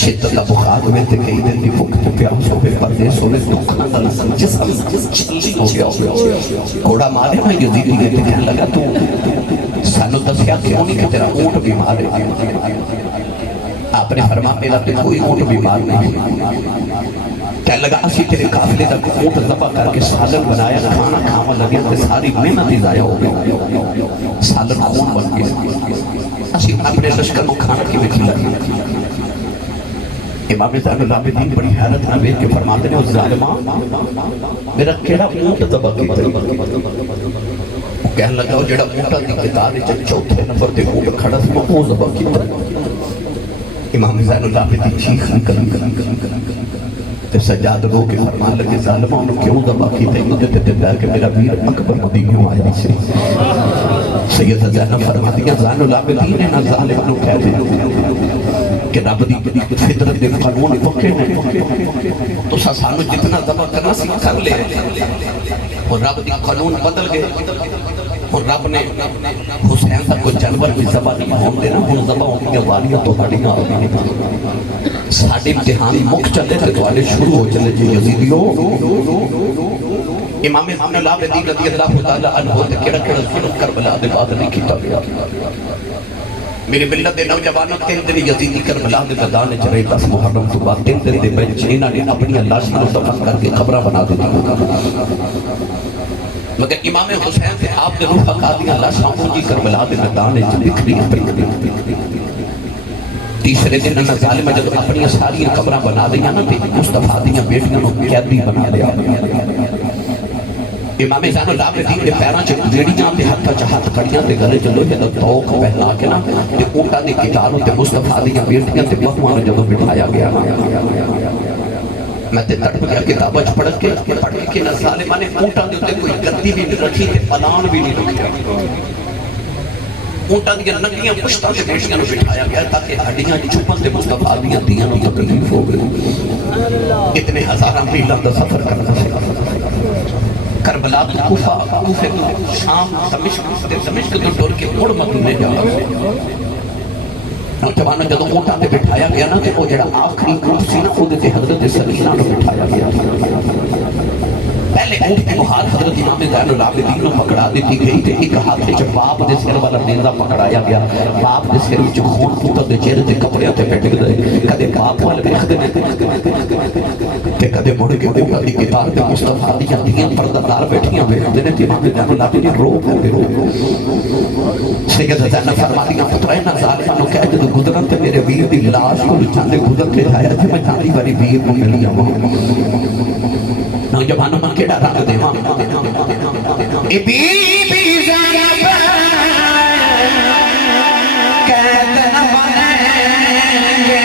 شدت بخار ہوئے تھے کئی دن دی بھوک تے پیاس ہوئے پردیس ہوئے دکھاں دا جسم چھلی ہو گیا کھوڑا مارے نا یزیدی نے کہنے لگا تو سانو دسیا کیوں نہیں کہ تیرا اونٹ بیمار ہے. آپ نے فرما میرا تے کوئی اونٹ بیمار نہیں. کہنے لگا اسی تیرے قافلے دا اونٹ ذبح کر کے سالن بنایا کھانا کھاوا لگے تے ساری محنت ہی ضائع ہو گئی سالن خون بن گیا. اسی اپنے لشکر کو کھانا کی کھلایا. امام زین العابدین بڑی حیرت نہ بیٹھ کے فرماتے ہیں اس ظالماں میرا کیڑا اونٹ ذبح کیتا. کہنے لگا وہ جڑا اونٹا دی کتاب چوتھے نمبر دے اونٹ کھڑا تھا وہ ذبح کیتا. امام زین العابدین چیخ نکل تے سجاد رو کے فرمان لگے ظالمہ انہوں کیوں ذبح کیتا انہوں تے بیٹھ کے میرا ویر اکبر مدینہ آیا سے. سیدہ زینب فرماتی زین العابدین نے نہ ظالم انہوں کہہ دے کہ رب دی فطرت دے قانون پکے ہیں تو سانو جتنا ذبح کرنا سی کر لے اور رب دی قانون بدل گئے اور رب نے حسین تک کوئی جانور بھی ذبح نہیں ہون دینا ہن ذبح ہوندی والیاں تو ہڈیاں ہوندی ساڈے امتحان مک چلے تے تواڈے شروع ہو چلے جی یزیدیو. امام زین العابدین رضی اللہ تعالی عنہ تے کیڑا کیڑا ظلم کربلا دے بعد نہیں کیتا گیا. میرے ملت دے نوجوانوں 3 دن یزیدی کربلا دے میدان وچ رہے 10 محرم تو بعد 3 دن دے وچ انہاں نے اپنی لاشاں نوں دفن کر کے قبراں بنا دتیاں. مگر امام حسین تے آپ دے روح اقادیاں لاشاں اونجی کربلا دے میدان وچ بکھری پئی. تیسرے دن انہاں ظالم جب اپنی ساری قبراں بنا دیاں نا تے مصطفیٰ دیاں بیٹیاں نوں قیدی بنا لیا. امام زین العابدین دے پیراں چ بیڑیاں تے ہتھاں چ ہتھ کڑیاں تے گلے چ لوہے دا توق پہنا کے نا تے اونٹاں دی کٹاروں تے مصطفیٰ دیاں بیٹیاں تے بہواں نوں جدوں بٹھایا گیا میں تے تڑپ گیا کتاباں چ پڑھ کے نہ ظالماں نے اونٹاں دے اوتے کوئی گدی بھی نہیں رکھی تے پلان بھی نہیں رکھیا اونٹاں دیاں ننگیاں پشتاں تے بیٹیاں نوں بٹھایا گیا تاکہ ہڈیاں چھپن تے مصطفیٰ دیاں دیاں تکلیف ہو گئی اتنے ہزاراں میلاں دا سفر کرنا سی کربلا تو کوفہ کوفے تو شام دمشق تو ٹر کے مڑ مدینے جاتا سی نوجوانوں جدوں اونٹاں تے بٹھایا گیا نا تے او جڑا آخری گروپ سی نا اودے تے حضرت سکینہ نوں بٹھایا گیا پہلے اونٹ کی مہار حضرت امام زین العابدین نوں پکڑا دیتی گئی تے ایک ہاتھ وچ باپ دے سر والا نیزہ پکڑایا گیا باپ دے سر وچ خون پوتر دے چہرے تے کپڑیاں تے پٹ گئے کدے باپ وال ویکھدے نے تے کدے مڑ کے اونٹاں دی کتار تے مصطفیٰ دیاں دیاں پردہ بیٹھیاں ویکھدے نے تے امام زین العابدین رو پے رو سیدہ زینب فرمادیاں پترے نہ ظالماں نوں کہہ جدوں گزرن تے میرے ویر دی لاش کو چاندے گزر کے جایا تے میں چاندی والی ویر کو ملی آواں نوجوانوں من کے ڈرا دے ماں اے بی بی زینب قید نہ بنیں گے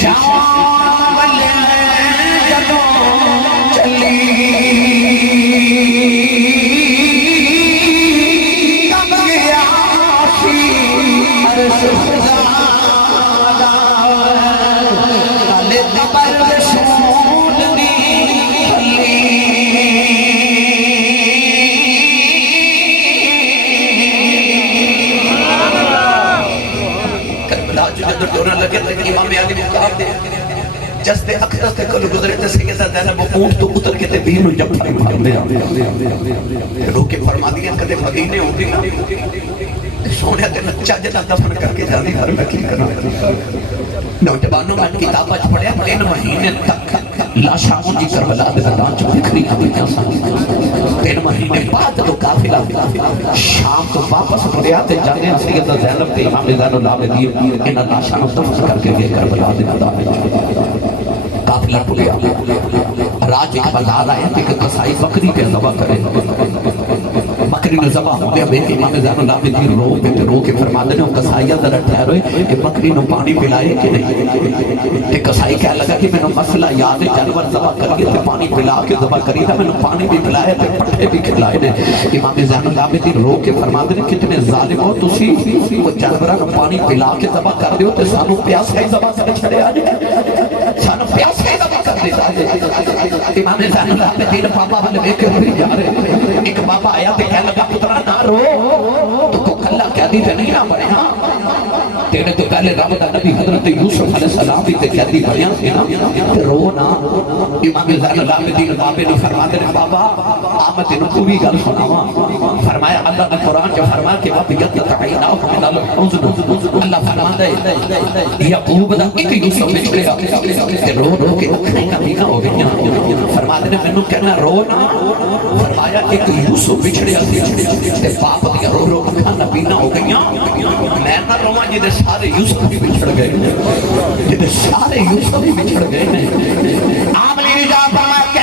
شام والے جدوں چلی کب گیا سی عرش خزانہ کالے دبر امام علی مقام دے جس دے اخرت تے کل گزرے تے سیدہ زینب اونٹ تو اتر کے تے بیر نوں جب پھڑ دے رو کے فرما دیا کدے مدینے ہوندی سونے تے نچا جنا دفن کر کے جاندی ہر میں کی کرنا نوجوانوں میں کتاباں چ پڑھیا 3 مہینے تک لاشاں دی کربلا دے میدان چ بکھری ہوئیاں سن 3 مہینے بعد جو قافلہ شام تو واپس مڑیا تے جانے سیدہ زینب تے امام زین العابدین انہاں لاشاں نوں دفن کر کے گئے کربلا دے میدان وچ قافلہ ٹریا راج ایک بازار آیا کہ قصائی بکری پہ ذبح کرے بکری نے ذبح ہو گیا بیٹے امام زین العابدین رو کے فرماتے ہیں قصائیہ ذرا ٹھہرے کہ بکری نے پانی پلائے کہ نہیں کہ قصائی کہہ لگا کہ میں نے مسئلہ یاد ہے جانور ذبح کر کے پانی پلا کے ذبح کری تھا میں نے پانی بھی پلایا تے پٹھے بھی کھلائے نے امام زین العابدین رو کے فرماتے ہیں کتنے ظالم ہو تسی وہ جانوراں کو پانی پلا کے ذبح کر دیو تے سانو پیاسا ہی ذبح کر چھڑے آ جائے سانو پیاسا ہی ذبح کر دیتا ہے امام زین العابدین بابا والے ویکھ کے ہوئی جا رہے ایک بابا آیا تے کہنے لگا پترا نہ رو تو کو کھلا قیدی تے نہیں نہ بنے ہاں تیرے تو پہلے رب دا نبی حضرت یوسف علیہ السلام بھی تے قیدی بنیا سی نا تے رو نا امام زین العابدین بابے نے فرماتے ہیں بابا آمد تینوں پوری گل سناواں فرمایا اللہ نے قرآن جو فرمایا کہ اب یتعیناہ من الحزن اللہ فرماتا ہے یعقوب دا ایک یوسف بچڑیا تے رو رو کے اکھیں کمیاں ہو گئیاں فرماتے نے مینوں کہنا رو نا فرمایا ایک یوسف بچڑیا سی تے باپ دی رو رو اکھاں نبینا ہو گئیاں میں نہ رواں جے سارے یوسف بھی بچڑ گئے جے سارے یوسف بھی بچڑ گئے عاملی دا فرمایا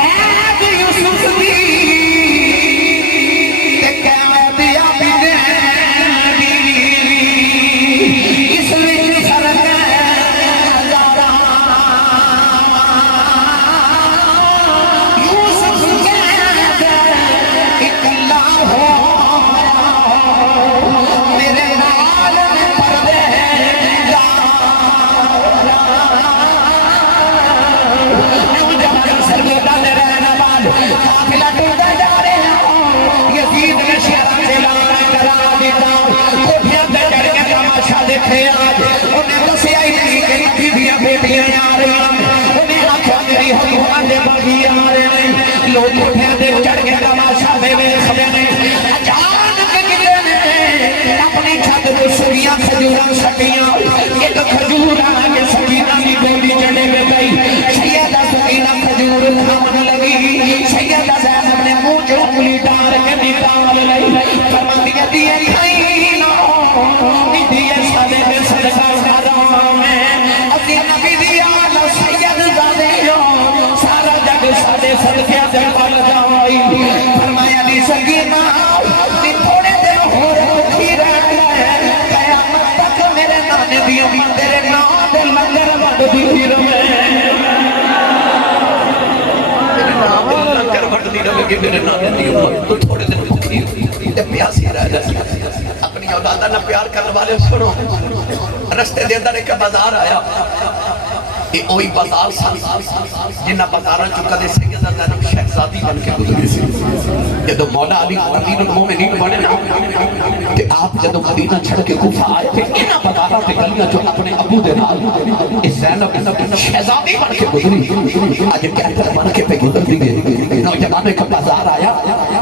قید یوسف دی تے قید یعقوب دی اس وچ فرق ہزاراں یوسف قید اکلا ہو میرے نال پردے جا جب سرگردہ دے رہنا بعد قافلہ ٹوٹا جا رہے ہوں یزید نے شیعہ سے لانا کرا دیتا کوٹھیاں دے چڑھ کے تماشا دیکھے آج انہیں دسیا ہی نہیں کہ اتنی بھی بیٹیاں آ رہی ہیں انہیں آنکھوں میری حکومت دے باغی آ رہے ہیں لوگ کوٹھیاں دے چڑھ کے تماشا دے ویکھدے نے اچانک کتے نے اپنی چھت تے سویاں کھجوراں سٹیاں ایک کھجور آ کے سکینہ دی گولی چڑھے میں گئی سیدہ سکینہ کھجور کھانے لگی سیدہ زینب نے منہ چ انگلی ڈال کے نکال لی فرماتی دیے کھائی نہ دیے سادے میں صدقہ حرام ہے اسی نبی دی آل سید زادے سارا جگ سادے صدقے زمانے دی امت تیرے نام دے لنگر وڈدی رہے میرے نام دے لنگر وڈدی رہے میرے نام دی امت تو تھوڑے دن بھوکی تے پیاسی رہ جائے اپنی اولادہ نہ پیار کرنے والے سنو رستے دے اندر ایک بازار آیا یہ اوہی بازار سا جنہ بازاراں چکا دے سیدہ زینب شہزادی بن کے گزری سی جدو مولا علی امیر المومنین بنے نا کہ آپ جدو مدینہ چھڑ کے کوفہ آئے تھے انہ بازاراں تے گلیاں جو اپنے ابو دے نال اس زینب شہزادی بن کے گزری آج کہتر بن کے پہ گزر دیئے نوجوانوں کا بازار آیا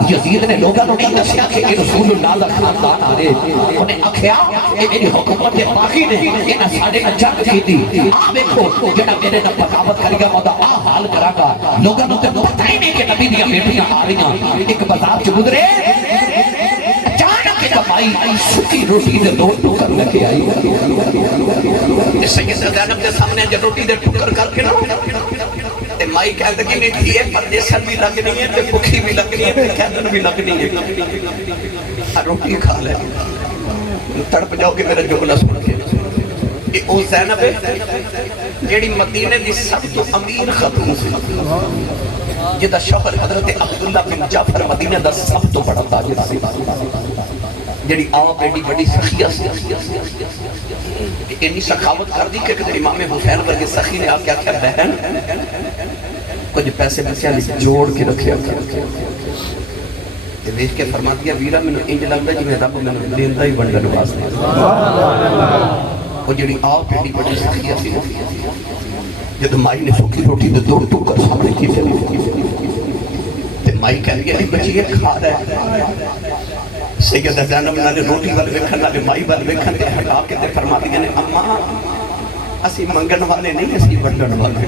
یزید نے لوگاں نے دسیا کہ یہ رسول اللہ دا خاندان آ رہے انہیں اکھیا یہ میری حکومت باقی نہیں انہیں ساڑے میں جنگ کی تھی آپ دیکھو جنہ میرے نہ بغاوت کرے گا مودا حال کرا گا لوگوں نے پتہ ہی نہیں کہ نبی دیا بیٹیاں آ رہی ہیں ایک بازار سے گزرے اچانک کمائی سکی روٹی دے دو ٹکر لگے آئی سید زینب کے سامنے جو روٹی دے ٹکر کر کے تے مائی کہتے کہ نہیں تھی ہے پردیسن بھی لگنی ہے تے بکھی بھی لگنی ہے تے کہتن بھی لگنی ہے روٹی کھا لے تڑپ جاؤ کہ میرا جملہ سن کے کہ او زینب ہے جیڑی مدینے دی سب تو امیر خاتون سی جدا شوہر حضرت عبداللہ بن جعفر مدینے دا سب تو بڑا تاجر سی جیڑی آپ ایڈی بڑی سخیہ سی انہی سخاوت کر دی کہ امام حسین ورگے سخی نے آکے آکے بہن کچھ پیسے بچے علی جوڑ کے رکھے ویچ کے فرما دیا ویرہ میں انج لگتا ہے جی میں رب میں لیندہ ہی بندر نواز وہ جڑی آپ ایڈی بڑی سخیہ سی جب مائی نے سوکی روٹی دے دو ٹکر سامنے کی تے مائی کہہ لیا نہیں بچی یہ کھا رہا ہے سیدہ زینب نے روٹی وال ویکھن والے مائی وال ویکھن تے ہٹا کے تے فرما دیا نے اماں اسی منگن والے نہیں اسی بڑھن والے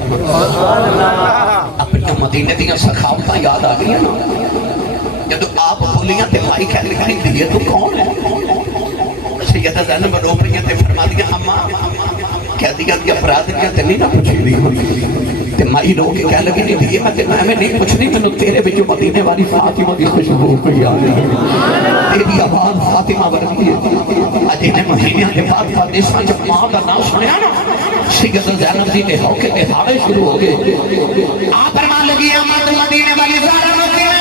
اپنی مدینے دیاں سخاوتاں یاد آ گئی نا جب آپ بولیاں تے مائی کہہ لیا نہیں دیئے تو کون ہے سیدہ زینب رو رہی ہیں تے فرما دیا اماں کہہ دیا کہ اپراد کیا تے نہیں نہ پوچھی دی تے مائی رو کے کہہ لگی نہیں دیئے میں نہیں پوچھنی میں تیرے بچو مدینے والی فاطمہ کی خوشبو پہ آ رہی ہے تیری آواز فاطمہ ورگی ہے اجینے مہینے کے بعد فاطمہ جب ماں کا نام سنیا نا سیدہ زینب جی کے ہوکے دہاڑے شروع ہو گئے آپ فرمان لگی اماں مدینے والی زارہ مدینے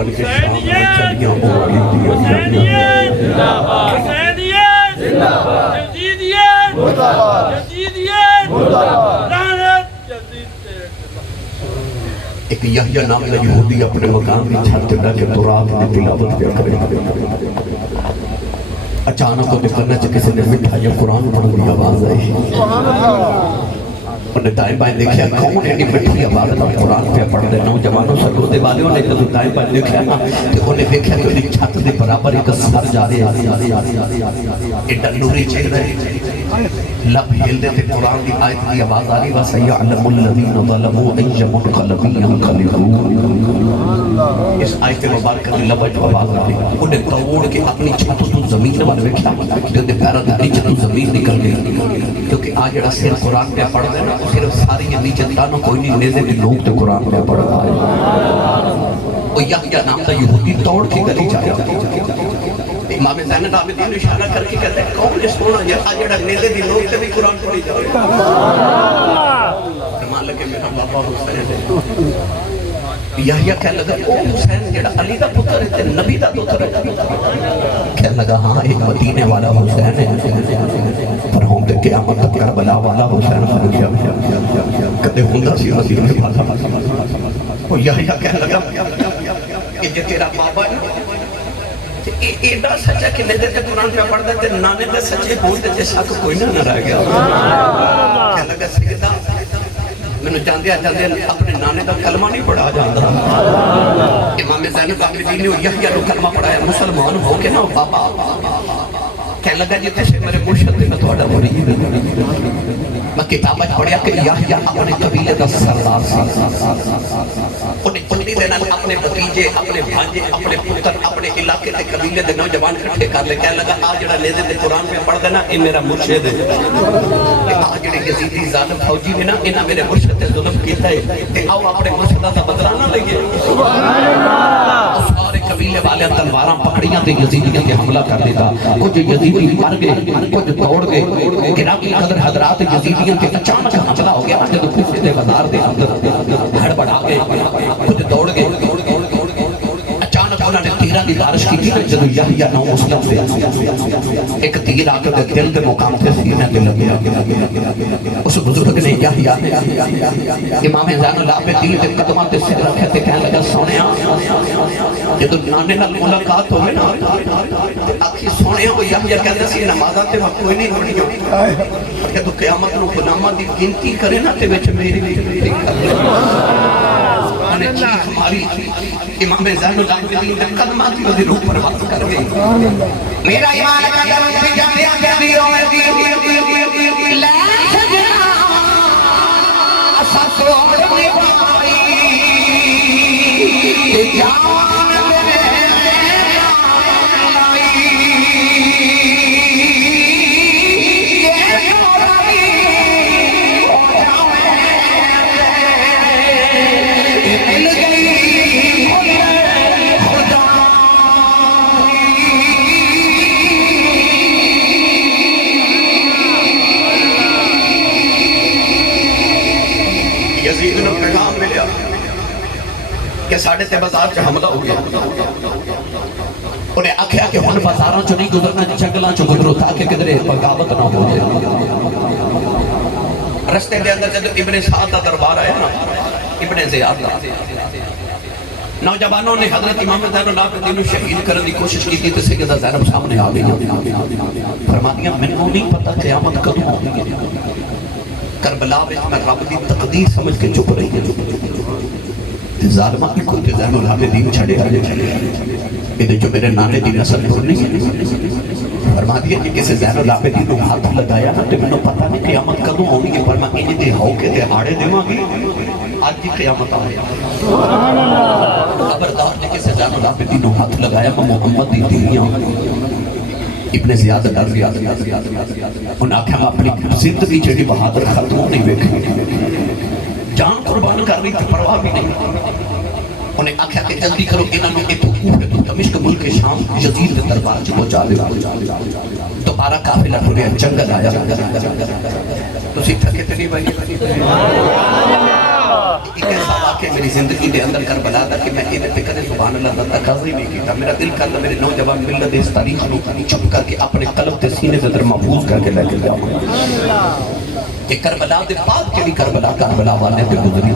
بن کے شام میں چلیاں ہو رہی ایک یحییٰ نام کا یہودی اپنے مقام کی چھت ڈا کے تورات میں تلاوت کیا کرے اچانک انہیں کرنا چاہے کسی نے مٹھا یا قرآن پڑھنے کی آواز آئی انہیں دائیں بائیں دیکھا کون ہے مٹھی آواز میں قرآن پہ پڑھ رہے نوجوانوں سرگودے والے انہیں تو دائیں بائیں دیکھا کہ انہیں دیکھا کہ انہیں چھت دے برابر ایک سر جا رہے ایڈا نوری چہر رہے لب ہل دیتے قرآن کی آیت کی آواز آ رہی وَسَيَعْلَمُ الَّذِينَ ظَلَمُوا أَيَّ مُنْقَلَبٍ يَنْقَلِبُونَ اس آیت مبارکہ کی لب جو آواز آ رہی انہیں توڑ کے اپنی چھت تو زمین میں دیکھا کہ انہیں پیرا دھاری چھت تو زمین نکل گئی کیونکہ آج جڑا سر قرآن پہ پڑھ دینا صرف ساری نیچے تانوں کوئی نہیں نیزے بھی لوگ تو قرآن پہ پڑھ رہا ہے وہ یحییٰ نام کا یہودی توڑ کے گلی جایا امام زین العابدین اشارہ کر کے کہتے ہیں کون اس سونا یہ جڑا نیزے دی لوگ تے بھی قرآن پڑھی جا رہے فرمان لگے میرا بابا حسین ہے یحییٰ کہنے لگا او حسین جڑا علی دا پتر ہے نبی دا پتر ہے کہنے لگا ہاں ایک مدینے والا حسین ہے پر ہم تے قیامت تک کربلا والا حسین خان کیا کہتے ہوندا سی مدینے والا وہ یحییٰ کہنے لگا کہ جو تیرا بابا ہے ایڈا سچا کہ نیدے تے قرآن پہ پڑھ دیتے نانے تے سچے ہوتے تے شک کوئی نہ رہ گیا کہنے لگا سیدہ میں نے جاندیا اپنے نانے کا کلمہ نہیں پڑھا جاندہ امام زین العابدین نے یحییٰ نے کلمہ پڑھایا مسلمان ہو کے نا بابا کہنے لگا جیتے سے میرے مرشد میں تھوڑا مرید میں کتابت پڑھیا کہ یحییٰ اپنے قبیلے کا سردار سی انہیں پتنی دینا اپنے بتیجے اپنے بھانجے اپنے پتر اپنے علاقے تے قبیلے دے نوجوان کٹھے کر لے کہنے لگا آج جڑا نیزے تے قرآن میں پڑھ دینا یہ میرا مرشد ہے آج جڑے یزیدی ظالم فوجی نے نا انہاں میرے مرشد تے ظلم کیتا ہے تے آؤ اپنے مرشدہ تا بدلہ نہ لگے سارے قبیلے والے تلواراں پکڑیاں تے یزیدیاں تے حملہ کر دیتا کچھ یزیدی مر گئے کچھ توڑ گئے گرامی قدر حضرات یزیدیاں تے اچانک حملہ ہو گیا جب کوفے دے بازار دے اندر ہڑبڑا گئے کچھ دوڑ گئے اچانک انہوں نے تیرہ دی بارش کی تھی جب یحییٰ نو مسلم سے ایک تیر آکر دل دے مقام سے سینے دے لگیا اس بزرگ نے یحییٰ امام زین العابدین دے قدمہ تے سر رکھے تے کہنے لگا سونیا یہ تو نانے نال ملاقات ہوئے نا آخی سونیا کو یحییٰ کہنے سے نمازہ تے وقت کوئی نہیں ہوئی جو کہ تو قیامت نو غلامہ دی گنتی کرے نا تے وچ میری بھی کر لے انہیں چیخ ماری امام زین العابدین دے قدمہ کی وزی روح پر وقت کر گئی میرا ایمان کا درد بھی جانے آگے دیروں میں دی لا سجنا ساتھ روڑنے پائی جان میرے یزید نے پیغام ملیا کہ ساڑھے تے بازار چا حملہ ہو گیا انہیں آکھیا کہ ہن بازاراں چو نہیں گزرنا جنگلاں چو گزرو تاکہ کدرے بغاوت نہ ہو جائے رستے دے اندر جب ابن سعد دا دربار آیا نا ابن زیاد دا نوجوانوں نے حضرت امام زین العابدین کو شہید کرنے کی کوشش کی تھی تو سیدہ زینب سامنے آ گئی فرما دیا میں نے نہیں پتا قیامت کدوں ہوگی کربلا میں رب دی تقدیر سمجھ کے چپ رہی ہے ظالمہ کی کوئی زین العابدین چھڑے آئے یہ جو میرے نانے دی نسل پر نہیں ہے فرما دیا کہ کسی زین العابدین کو ہاتھ لگایا نا تو میں نے پتا نہیں قیامت کدوں ہوگی کہ فرما انہیں دے ہو کے دے آڑے دے ماں گی آج کی قیامت آیا خبردار نے کسی زین العابدین کو ہاتھ لگایا محمد دی دیلیاں ابن زیاد ڈر گیا انہیں آکھا ہم اپنی زندگی چڑی بہادر ختم نہیں بیکھیں جان قربان کر رہی تھی پرواہ بھی نہیں انہیں آکھا کہ جلدی کرو انہوں نے ایتو کوفے تو دمشق ملک شام یزید کے دربار سے پہنچا دے دوبارہ قافلہ پورے جنگل آیا تو سی تھکے تو نہیں بھائی ایک ایسا واقعہ میری زندگی دے اندر کربلا دا کہ میں یہ تے کدے سبحان اللہ دا تقاضا ہی نہیں کیتا. میرا دل کردا میرے نوجوان ملت اس تاریخ نو چپ کر کے اپنے قلب تے سینے دے اندر محفوظ کر کے لے کے جاواں کہ کربلا دے بعد کیڑی کربلا کربلا والے تے گزری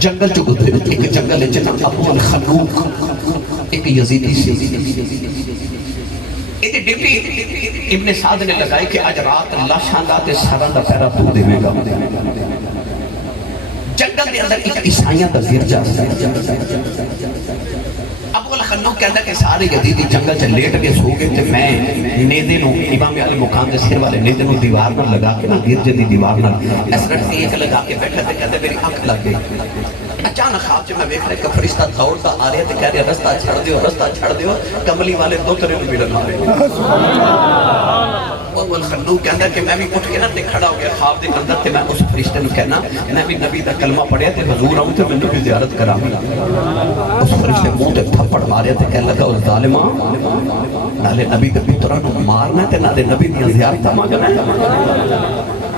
جنگل چ گزرے. ایک جنگل ہے جناب ابو الخنوق ایک یزیدی سی ایک ڈیوٹی ابن سعد نے لگائی کہ آج رات لاشاں دا تے سراں دا پہرا تو دے گا. جنگل دے اندر ایک عیسائیاں دا گرجا ابو الخنوق کہتا کہ سارے یزیدی جنگل چ لیٹ کے سو گئے تے میں نیزے نو امام علی مقام دے سر والے نیزے نو دیوار نال لگا کے نا گرجے دی دیوار نال اس طرح ایک لگا کے بیٹھا تے کہتے میری آنکھ لگ گئی. اچانک خواب میں دیکھ رہا کہ فرشتہ دوڑتا آ رہا ہے تو کہہ رہا رستہ چھڑ دیو کملی والے دو ترے نو ملن آ رہے. ابو الخنوق کہتا کہ میں بھی اٹھ کے نا تے کھڑا ہو گیا خواب دے اندر تے میں اس فرشتے نو کہنا میں بھی نبی دا کلمہ پڑھیا تے حضور آؤں تے میں بھی زیارت کراں. اس فرشتے منہ تے تھپڑ ماریا تے کہنے لگا او ظالما نالے نبی دے پتراں نو مارنا تے نالے نبی دی زیارت مانگنا ہے.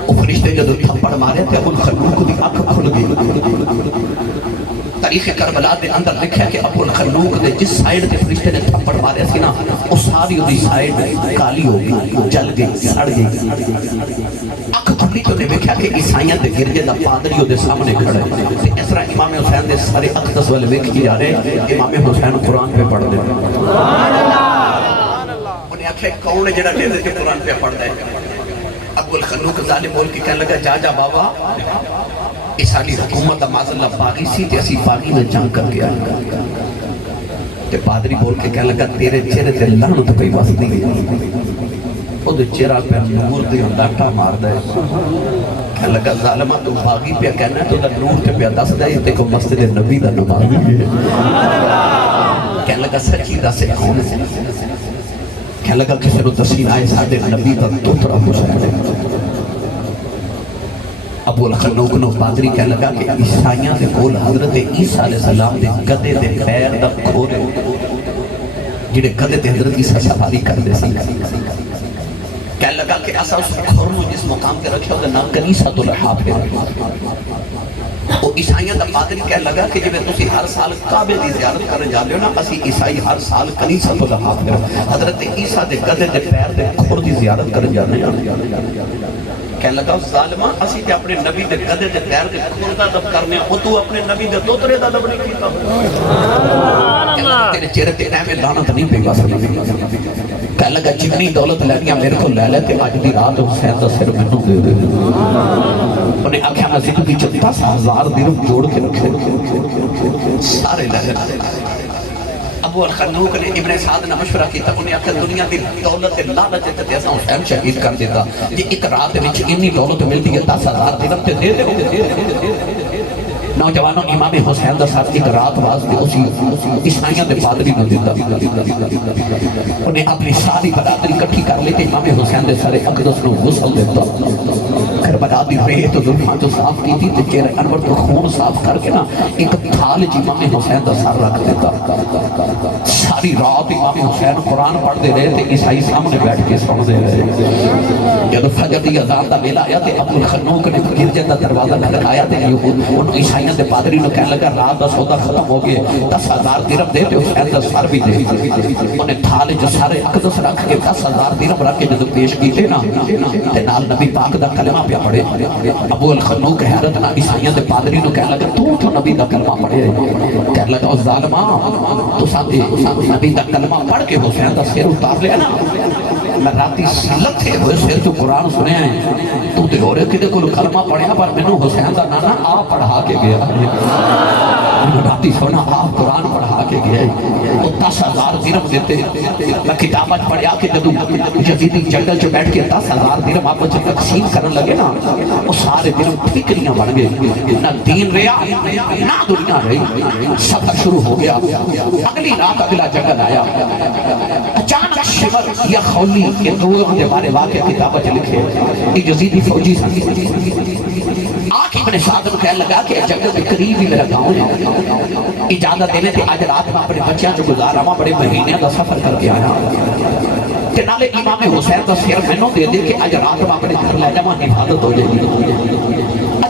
او فرشتے جدوں تھپڑ ماریا تے ابو الخنوق دی آنکھ کھل گئی. تاریخ کربلا دے اندر لکھا ہے کہ ابو الخنوق دے جس سائیڈ دے فرشتے نے تھپڑ مارے سی نا وہ ساری دی سائیڈ کالی ہو گئی جل گئی سڑ گئی. اکھ کھلی تو نے دیکھا کہ عیسائیاں دے گرجے دا پادری دے سامنے کھڑے تے اس طرح امام حسین دے سارے اقدس والے ویکھی جا رہے. امام حسین قرآن پہ پڑھ دے سبحان اللہ. انہیں آکھے کون ہے جڑا لیندے کہ قرآن پہ پڑھ دے. ابو الخنوق ظالم بول کے کہنے لگا جا بابا اس سالی حکومت معاذ اللہ باغی سی تے اسی باغی میں جنگ کر کے آئے. تے پادری بول کے کہنے لگا تیرے چہرے تے لعنت پئی وسدی او دے چہرہ پہ نور دی ڈاٹا مار دے. کہنے لگا ظالما تو باغی پہ کہنا تو دا نور تے پہ دس دے تے کو مسجد نبی دا نمازی ہے. کہنے لگا سچی دس کون ہے. کہنے لگا کسی نو دسین آئے ساڈے نبی دا دوترا حسین ہے. ابو الخنوق نو پادری کہنے لگا کہ عیسائیاں دے کول حضرت عیسیٰ علیہ السلام دے گدے دے پیر دا کھولے جڑے گدے دے حضرت عیسیٰ سواری کر دے سی. کہنے لگا کہ ایسا اس کھور نو جس مقام کے رکھے ہوگا نام کنیسۃ الرحاب ہے. وہ عیسائیاں دا پادری کہنے لگا کہ جب تسی ہر سال کعبے دی زیارت کرنے جا لے ہو نا اسی عیسائی ہر سال کنیسۃ الرحاب ہے حضرت عیسیٰ دے گدے دے پیر دے کھور دی زیارت کرنے جانے ہیں. کہنے لگا ظالمہ اسی تے اپنے نبی دے گدے دے پیر دے کھور دا دب کرنے او تو اپنے نبی دے دوترے دا دب نہیں کیتا. تیرے چہرے تے ایویں لعنت نہیں پئی وسدی. کہنے لگا جتنی دولت لینی میرے کو لے لے تے اج دی رات حسین دا سر مینوں دے دے. انہیں آکھیا میں زندگی چ 10,000 درہم جوڑ کے رکھے سارے لے لے. ابو الخنوق نے ابن سعد نے مشورہ کیتا. انہیں آکھیا دنیا دی دولت لالچ تے اساں حسین شہید کر دیتا جی ایک رات وچ اتنی دولت ملتی ہے 10,000 درہم تے دے دے. نوجوانوں امام حسین دا ساتھ ایک رات واسطے اسی عیسائیاں دے پادری نے دیتا. انہیں اپنی ساری برادری اکٹھی کر لی تے امام حسین دے سارے اقدس نو غسل دیتا. کربلا دی ریت تو زلفاں تو صاف کی تھی تے چہرے انور تو خون صاف کر کے نا ایک تھال امام حسین دا سر رکھ دیتا. ساری رات امام حسین قرآن پڑھ دے رہے تے عیسائی سامنے بیٹھ کے سن دے رہے. جب فجر دی اذان دا ویلا آیا تے ابو الخنوق نے گرجے دا دروازہ کھڑکایا تے ان عیسائی دے پادری نے کہنے لگا رات دا سودا ختم ہو گیا 10,000 درہم دے تے حسین دا سر بھی دے. انہیں تھالے جو سارے اقدس رکھ کے 10,000 درہم رکھ کے جدو پیش کیتے نا تے نال نبی پاک دا کلمہ پیا پڑھے. ابو الخنوق حیرت نہ عیسائیاں دے پادری نے کہنے لگا تو نبی دا کلمہ پڑھے. کہنے لگا او ظالما تو ساتھ نبی دا کلمہ پڑھ کے حسین دا سر اتار لیا نا میں راتی سلت تھے ہوئے سر تو قرآن سنے ہیں تو تے ہو رہے کدے کو کلمہ پڑھیا پر میں نے حسین دا نانا آپ پڑھا کے گیا. راتی سونا آپ قرآن پڑھا کے گئے وہ 10,000 درہم دیتے. میں کتابت پڑھیا کہ جدو یزیدی جنگل جو بیٹھ کے 10,000 درہم آپ جب تقسیم کرنے لگے نا وہ سارے درہم ٹھیکریاں بڑھ گئے. نہ دین رہا نہ دنیا رہی. سفر شروع ہو گیا. اگلی رات اگلا جنگل آیا. اچانک شمر یا خولی یہ دو مجھے بارے واقع کتابت لکھے ایک یزیدی فوجی آنکھ ابن سعد نے کہنے لگا کہ جنگل کے قریب ہی میرا گاؤں ہے اجازت دینے تھے آج رات میں اپنے بچیاں جو گزارا ہوا بڑے مہینے کا سفر کر کے آیا کہ نالے امام حسین کا سیر میں نو دے دے کہ آج رات میں اپنے گھر لے جاواں حفاظت ہو جائے گی.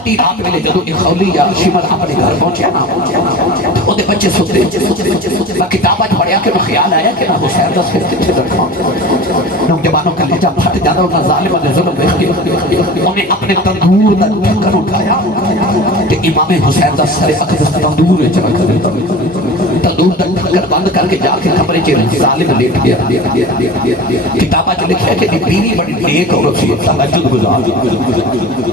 ادھی رات ویلے جدوں ایک خولی یا شمر اپنے گھر پہنچیا نا او دے بچے سوتے میں کتاباں پڑھیا کہ خیال آیا کہ نہ حسین دا سر کتھے رکھاں نوجوانوں کا لہجہ پھٹ جانا انہاں ظالماں دے ظلم ویکھ کے انہیں اپنے تندور دا ڈھکن اٹھایا تے امام حسین دا سر اقدس تندور وچ رکھ دتا تندور دا ڈھکن بند کر کے جا کے کمرے چ ظالم لیٹ گیا کتاباں چ لکھیا کہ بیوی بڑی نیک عورت سی تہجد گزار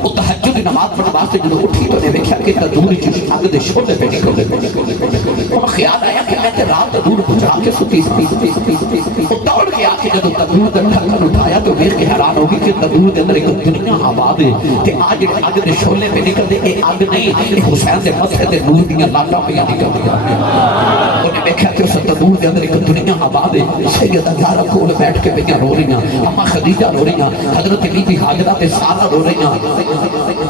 او تہجد نماز پڑھن واسطے جدوں اٹھی تو نے ویکھیا کہ تندور وچ اگ دے شعلے پہ نکل رہے اور خیال آیا کہ میں تے رات تندور بجھا کے ستی او دوڑ کے آ کے جدوں تندور دا ڈھکن اٹھایا تو ویکھ کے حیران ہو گئی کہ تندور دے اندر ایک دنیا آباد ہے کہ آج اگ دے شعلے پہ نکل دے اے اگ نہیں اے حسین دے ماتھے تے نور دیاں لاٹاں پہ نکل دیا انہیں دیکھا کہ اس تندور دے اندر ایک دنیا آباد ہے سیدہ زہرا کول بیٹھ کے پہ رو رہی ہیں اماں خدیجہ رو رہی ہیں حضرت بی بی ہاجرہ تے سارہ رو رہی ہیں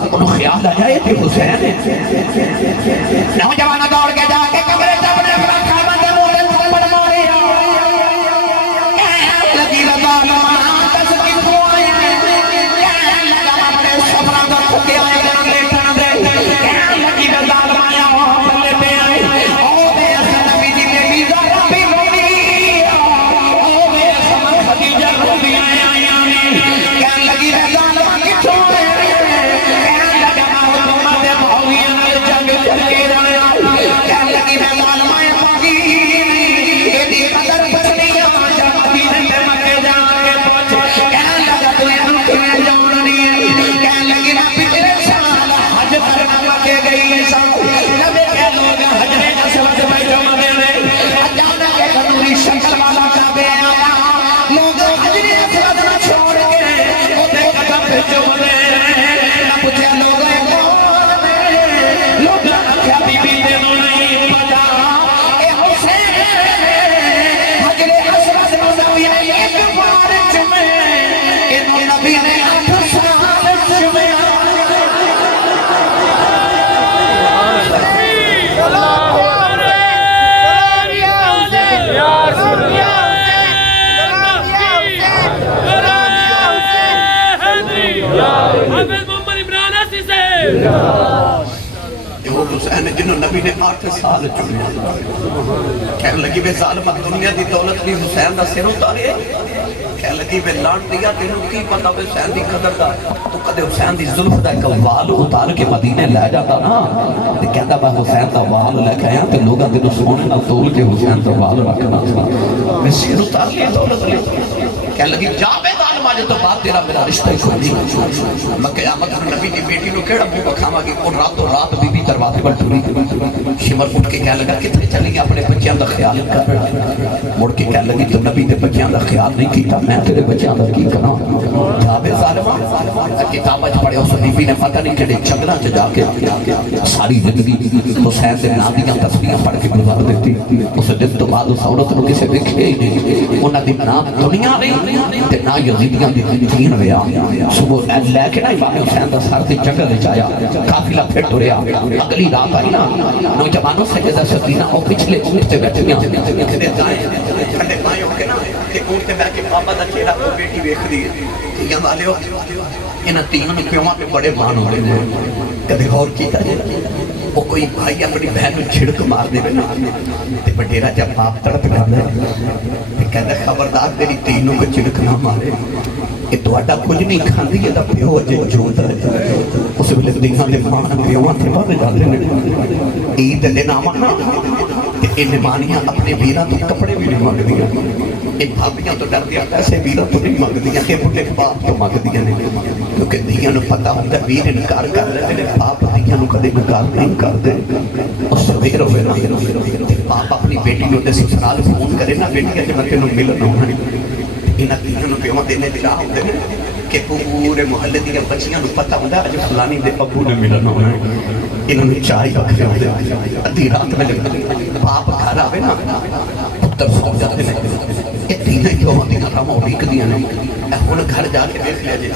انہوں خیال آیا ہے کہ حسین ہے نوجوانہ دوڑ کے جا کے کمرے چپنے اپنا کھانا دے موڑے تھپڑ مارے لگی رضا نمان دس کی دعائیں لگا اپنے سفرہ دا کھتے آئے بنا لیٹن دے لگی رضا نمایا محمد لے پہ آئے او بے اصل نبی جی نے بھی زارہ بھی روڑی او بے اصل خدیجہ رو بھی آئے کہنے لگی رضا نمان کی چھوڑے کہنے لگا محمد معاویہ نے جنگ چلے رہا کہنے لگی رضا نمان مانگی یہ دی قدر پسنی آجا مدینہ تے مکے جا کے پہنچ کہنے لگا تو یہاں کنے جاؤنی کہنے لگی نا پچھلے سال حج کرنا مکے گئی سب نبی کے لوگ حج میں نسبت میں جو مدے میں اچانک ایک نوری شکل والا کعبے آیا لوگ حج میں نسبت میں چھوڑ کے وہ دے قدم پہ جو مدے نہ پوچھے لوگ لوگ رکھا بی بی دے نو نہیں پتا اے حسین حجر اسود نو نبی نے ایک بار چمے انہوں نبی نے 8 سال چمے حسین جنہوں نبی نے 8 سال چمیا کہنے لگی بے ظالمہ دنیا دی دولت بھی حسین دا سر اتارے کہنے لگی بے لانٹ دیا تینوں کی پتہ بے حسین دی قدر دا تو کدے حسین دی ظلف دا ایک وال اتار کے مدینے لے جاتا نا تے کہندا میں حسین دا وال لے کے آیا تے لوگاں دے سونے نال تول کے حسین دا وال رکھنا میں سر اتار لیا دولت لے کہنے لگی جا بے ظالمہ جو تو بات تیرا میرا رشتہ ہی کوئی نہیں میں قیامت نبی دی بیٹی نو کیڑا منہ بکھاواں گی اور راتوں رات بی بی دروازے پر ٹری شمر اٹھ کے کہنے لگا کتنے چلی گیا اپنے بچیاں دا خیال کر مڑ کے کہنے لگی تو نبی دے بچیاں دا خیال نہیں کیتا میں تیرے بچیاں دا کی کراں جا بے ظالمہ کتاب اچ پڑھے اس بی بی نے پتہ نہیں کہڑے چنگراں چ جا کے ساری زندگی حسین دے نام دیاں تسبیحاں پڑھ کے گزار دیتی اس دن تو بعد اس عورت نو کسے ویکھیا ہی نہیں انہاں دی نام دنیا نہیں تے نہ یزیدیاں دی دین ویا صبح لے کے نہ امام حسین دا سر تے جنگل وچ آیا قافلہ پھر ٹریا اگلی رات آئی نا نوجوانوں سجدہ سکینہ اور پچھلے اونٹ تے بیٹھیاں کدے جائیں ٹھنڈے پائے ہو کے نا تے اونٹ تے بیٹھ کے بابا دا چہرہ کو بیٹی ویکھدی ہے یا والے انہاں تیاں نوں پیواں تے بڑے مان ہوندے نے کدے غور کیتا جے وہ کوئی بھائی اپنی بہن نوں چھڑک مار دے نا تے وڈیرا جب باپ تڑپ جاندا تے کہندا خبردار تیری تی نوں کوئی چھڑک نہ مارے کہ تہاڈا کچھ نہیں کھاندی اے دا پیو اجے جوند ہے اس ویلے دیکھاں دے مان پیواں تے ود جاندے نے عید دے دن آون نا تے اے نمانیاں اپنے ویراں تو کپڑے بھی نہیں منگدیاں اے بھابیاں تو ڈردیاں پیسے ویراں تو نہیں منگدیاں اے بڈھے باپ تو منگدیاں نے کیونکہ دیاں نوں پتہ ہوندا ویر انکار کر رہے نے باپ دیاں نوں کدے انکار نہیں کردے اس ویر ہوئے نا تے باپ اپنی بیٹی نوں تے سسرال فون کرے نا بیٹی اج میں تینوں ملن آਉਣਾ انہاں دیاں نوں پیواں دینے دی راہ ہوندے نے کہ پورے محلے دیاں بچیاں نوں پتہ ہوندا اج فلانی دے ابو نے ملن آਉਣਾ انہوں نے چائے رکھ ہوندے ادھی رات میں باپ گھر آوے نا پتر سو جاتے ہیں یہ تینوں ہی پیواں دیاں راہ اڑیک دیاں نے ہن گھر جا کے دیکھ لیا جی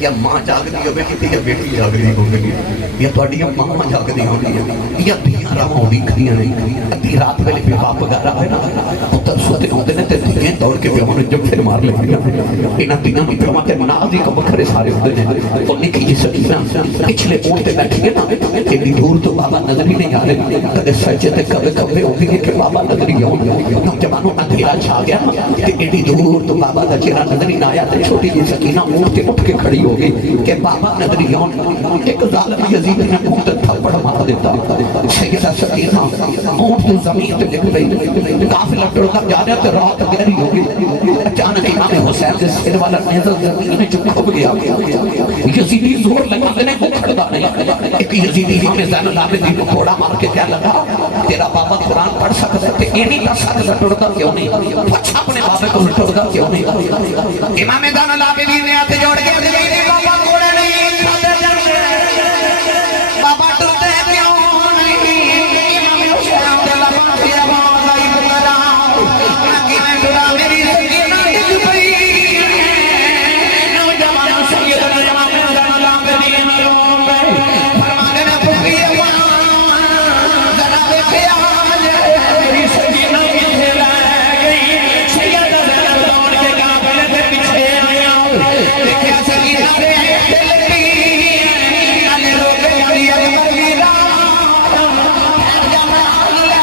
یا ماں جاگدی ہوے کتے یا بیٹی جاگدی ہوے یا تہاڈی ماں جاگدی ہوندی یا دیاں راہ اڑیک دیاں نے ادھی رات ویلے باپ گھر آوے نا پتر سوتے ہوندے نے تے تے دھیاں دوڑ کے پیوں نے جب پھر مار لگی انہاں دیاں بھی پیوں تے نازی کو بکھرے سارے ہوتے ہیں تو نکی جی سکینہ پچھلے اونٹ تے بیٹھی ہے نا ایڈی دور تو بابا نظر ہی نہیں آ رہے کدے سچے تے کبے ہوتی ہے کہ بابا نظر ہی آؤں نوجوانوں اندھیرا چھا گیا کہ ایڈی دور تو بابا دا چہرہ نظر ہی نہ آیا تے چھوٹی جی سکینہ اونٹ تے اٹھ کے کھڑی ہو گئی کہ بابا نظر ہی آؤں ایک ظالم یزید نے اونٹ تے تھپڑ مار دیتا سیدہ سکینہ اونٹ تے زمین تے لکھ گئی قافلہ ٹرتا جا رہا تے رات گہری ہو گئی اچانک امام حسین کے سر والا نیزہ زمین میں جو کھب گیا یزیدی زور لگا لینے کو کھڑا نہیں ایک یزیدی امام زین العابدین کو تھوڑا مار کے کیا لگا تیرا بابا قرآن پڑھ سکتا ہے تے اینی کا ساتھ لٹڑتا کیوں نہیں پچھا اپنے بابے کو لٹڑتا کیوں نہیں امام زین العابدین نے ہاتھ جوڑ کے یزیدی بابا کوڑے نہیں کھاتے جانے بابا ٹرتے کیوں نہیں امام حسین دے لباں کی آواز آئی بکرا نکی میں ٹرا میری سکینہ ڈگ پئی نوجوان سید امام زین العابدین روم پہ فرما دے نہ پوکی ذرا دیکھیا میری سکینہ مجھے لے گئی سید زینب دوڑ کے قافلے سے پیچھے آیا دیکھیا سکینہ رے دل کی علی روکے علی اکبر کی رات جمال لے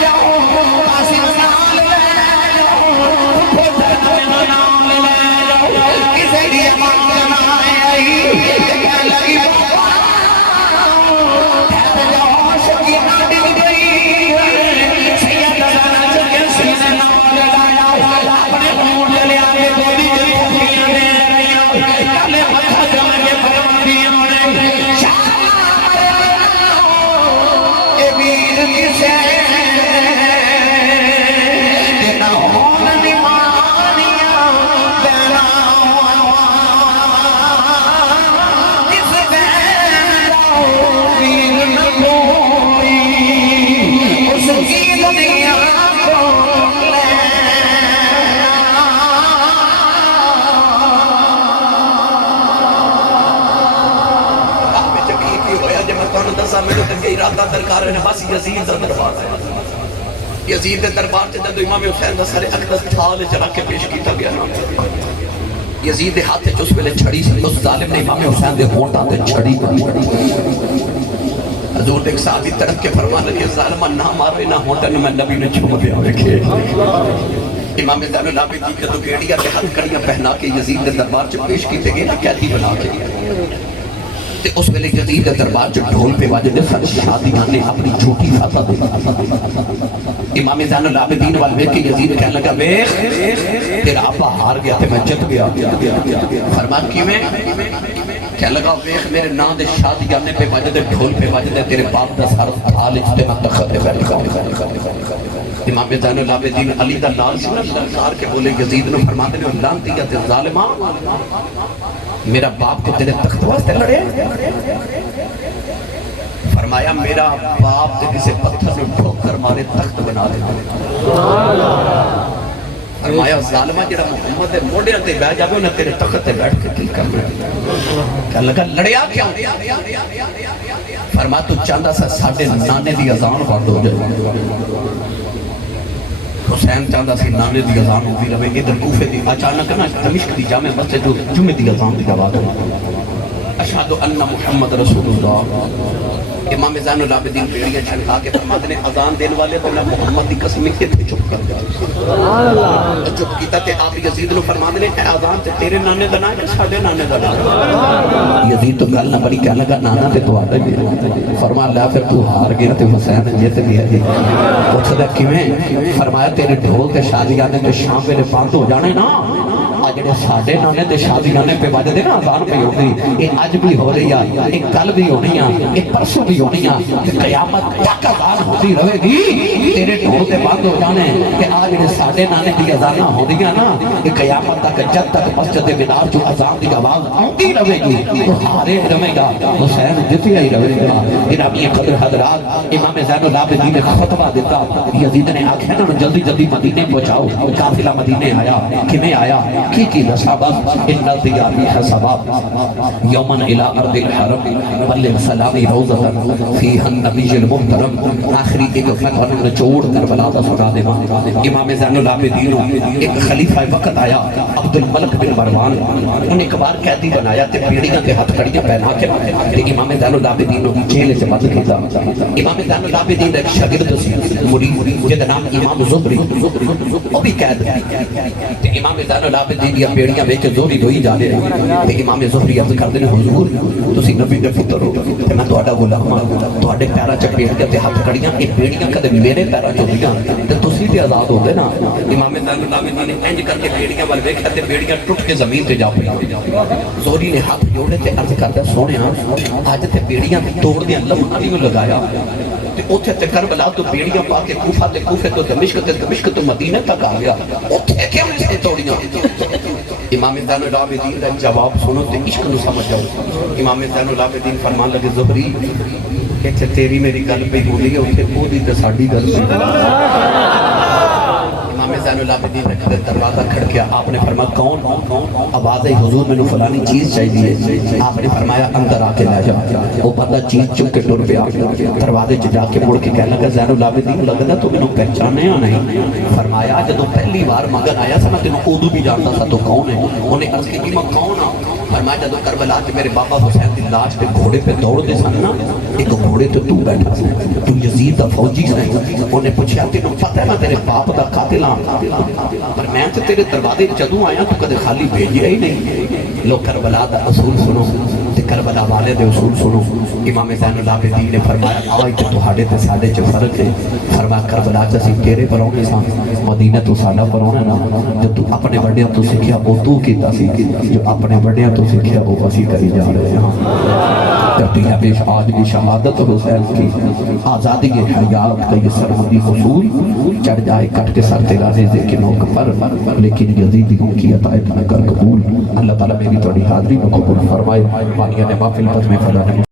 جاؤ قاسم نال لے جاؤ حسین نال لے جاؤ کسے لیے مانگنا آئی کہنے لگی بابا ٹھہر جاؤ سکینہ ڈگ گئی سید زینب کے سینے نال لایا اپنے اونٹ لے آئے گولی کے پھولیاں دے رہی کلے متھا جمع کے فرماندیاں نے اے ویر کسے دینا ہون نمانیاں دینا اس دینا ویر نہ کوئی اس کی دنیا کو لے آپ میں جب یہ ہویا جب میں کون دسا میں تو تنگی ارادہ درکار ہے بس یزید دا دربار ہے یزید دے دربار سے جب امام حسین دا سر اقدس تھال چلا کے پیش کیتا گیا یزید دے ہاتھ چ اس ویلے چھڑی سی اس ظالم نے امام حسین دے ہونٹاں تے چھڑی حضور دے ایک صحابی تڑپ کے فرمان لگے ظالمہ نہ مارے نہ ہونٹاں میں نبی نے چھوڑ دیا دیکھے امام زین العابدین جدو بیڑیاں پہ ہتھ کڑیاں پہنا کے یزید دے دربار چ پیش کیتے گئے نا قیدی بنا کے تے اس ویلے یزید دے دربار چ ڈھول پہ واجدے سر شادیاں نے اپنی جھوٹی فتح دی امام زین العابدین وال ویکھ کے یزید کہنے لگا ویکھ تیرا آپا ہار گیا تے میں جت گیا فرمان کیویں کہنے لگا ویکھ میرے نام دے شادیاں پہ واجدے ڈھول پہ واجدے تیرے باپ دا سر تھال وچ تے میں تخت تے بیٹھا امام زین العابدین علی دا لال سی سرکار کے بولے یزید نے فرماتے ہیں لعنتیت ظالمہ میرا باپ کو تیرے تخت واسطے لڑے فرمایا میرا باپ تے کسے پتھر میں ٹھوکر مارے تخت بنا دے فرمایا ظالمہ جڑا محمد دے موڑیاں تے بیٹھ جاوے انہاں تیرے تخت تے بیٹھ کے کی کرنا کہنے لگا لڑیا کیوں فرمایا تو چاہتا سا ساڈے نانے دی اذان بند ہو جائے حسین چاہتا سی نانے دی اذان ہوتی رہے ادھر کوفے دی اچانک نا دمشق دی جامع مسجد جمعہ دی اذان دی آواز اشہد ان محمد رسول اللہ امام زین العابدین بیڑیاں چھڑکا کے فرماتے ہیں اذان دینے والے بولا محمد دی قسم کے تھے چپ کر دیا چپ کیتا تے آپ یزید نے فرماتے ہیں اذان تے تیرے نانے دا نام ہے ساڈے نانے دا نام یزید تو گل نہ بڑی کہنے لگا نانا تے تواڈا ہی فرمایا لا پھر تو ہار گیا تے حسین جیت گیا جی پوچھدا کیویں فرمایا تیرے ڈھول تے شادیاں تے شام ویلے بند ہو جانے نا جڑے ساڈے نانے تے شادیاں پہ وجدے نا اذان پہ ہوندی اے اج بھی ہو رہی ہے اے کل بھی ہونی ہے اے پرسوں بھی ہونی ہے قیامت تک اذان ہوتی رہے گی تیرے ڈھول تے بند ہو جانے کہ آ جڑے ساڈے نانے دی اذاناں ہوندیاں نا اے قیامت تک جب تک مسجد مینار جو اذان دی آواز آتی رہے گی تو ہارے رہے گا حسین جتیا ہی رہے گا گرامی قدر حضرات امام زین العابدین نے خطبہ دیتا یزید نے آکھیا نا جلدی جلدی مدینے پہنچاؤ قافلہ مدینے آیا کیویں آیا نیکی کی نسابت ان دیاری حسابات یومن الى ارض الحرم بلغ سلامی روزتا فیہا النبی المحترم آخری ایک فتح نچوڑ کربلا دا سنا دے امام زین العابدین ایک خلیفہ وقت آیا عبد الملک بن مروان انہیں ایک بار قیدی بنایا تے پیڑیاں تے ہتھ کڑیاں پہنا کے تے امام زین العابدین جیل سے بند کیتا امام زین العابدین ایک شاگرد سی مرید جدا نام امام زہری وہ بھی قید تے امام زین العابدین یا پیڑیاں ویکھ کے زہری دوئی جا لے تے امام زہری عرض کردے نے حضور تسی نبی دے پتر ہو تے میں تہاڈا غلام ہاں تہاڈے پیراں چ پیڑیاں تے ہتھ کڑیاں اے پیڑیاں کدے میرے پیراں چ ہوندیاں تے تسی تے آزاد ہوندے نا امام زین العابدین نے انج کر کے پیڑیاں ول ویکھیا تے پیڑیاں ٹوٹ کے زمین تے جا پئیاں زہری نے ہاتھ جوڑے تے عرض کردا سونیا اج تے پیڑیاں توڑ دیاں لمحہ نہیں لگایا تے اوتھے تے کربلا تو پیڑیاں پا کے کوفہ تے کوفے تو دمشق تو مدینہ تک آ گیا اوتھے کیوں نہیں توڑیاں امام زین العابدین کا جواب سنو تے عشق نو سمجھ جاؤ امام زین العابدین فرمان لگے زہری کہ تیری میری گل پہ بولی ہے اوتھے او دی تے ساڈی گل امام زین العابدین نے کدھر دروازہ کھڑکیا آپ نے فرمایا کون آواز ہے حضور میں نے فلانی چیز چاہیے آپ نے فرمایا اندر آ کے لے جا وہ بندہ چیز چک کے ٹر پیا دروازے جا کے مڑ کے کہنے لگا زین العابدین لگتا تو میں نے پہچانے یا نہیں فرمایا جدو پہلی بار مگر آیا سا میں تینوں اردو بھی جانتا تھا تو کون ہے انہیں عرض کی میں کون ہوں فرمایا جدو کربلا کے میرے بابا حسین دی لاش پہ گھوڑے پہ دوڑ دے سن نا ایک گھوڑے تو بیٹھا سا تو یزید دا فوجی سے انہیں پوچھا تینوں پتہ ہے میں تیرے باپ دا قاتل ہاں پر میں تو تیرے دروازے جدوں آیا تو کدے خالی بھیجیا ہی نہیں لوگ کربلا دا اصول سنو تے کربلا والے دے اصول سنو امام زین العابدین نے فرمایا آج تے تہاڈے تے ساڈے چ فرق ہے فرمایا کربلا چ اسی تیرے پرونے سان مدینہ تو ساڈا پرونا نا جو تو اپنے بڑیاں تو سکھیا وہ تو کیتا سی جو اپنے بڑیاں تو سکھیا وہ اسی کری جا رہے ہیں کرتی ہے پیش آج کی شہادت حسین کی آزادی حیات کا یہ سرحدی حصول چڑھ جائے کٹ کے سر تیرا ریزے کے نوک پر لیکن یزیدیوں کی عطائب نہ کر قبول اللہ تعالیٰ میری توڑی حاضری میں قبول فرمائے مانیہ نے محفل پت میں فلانے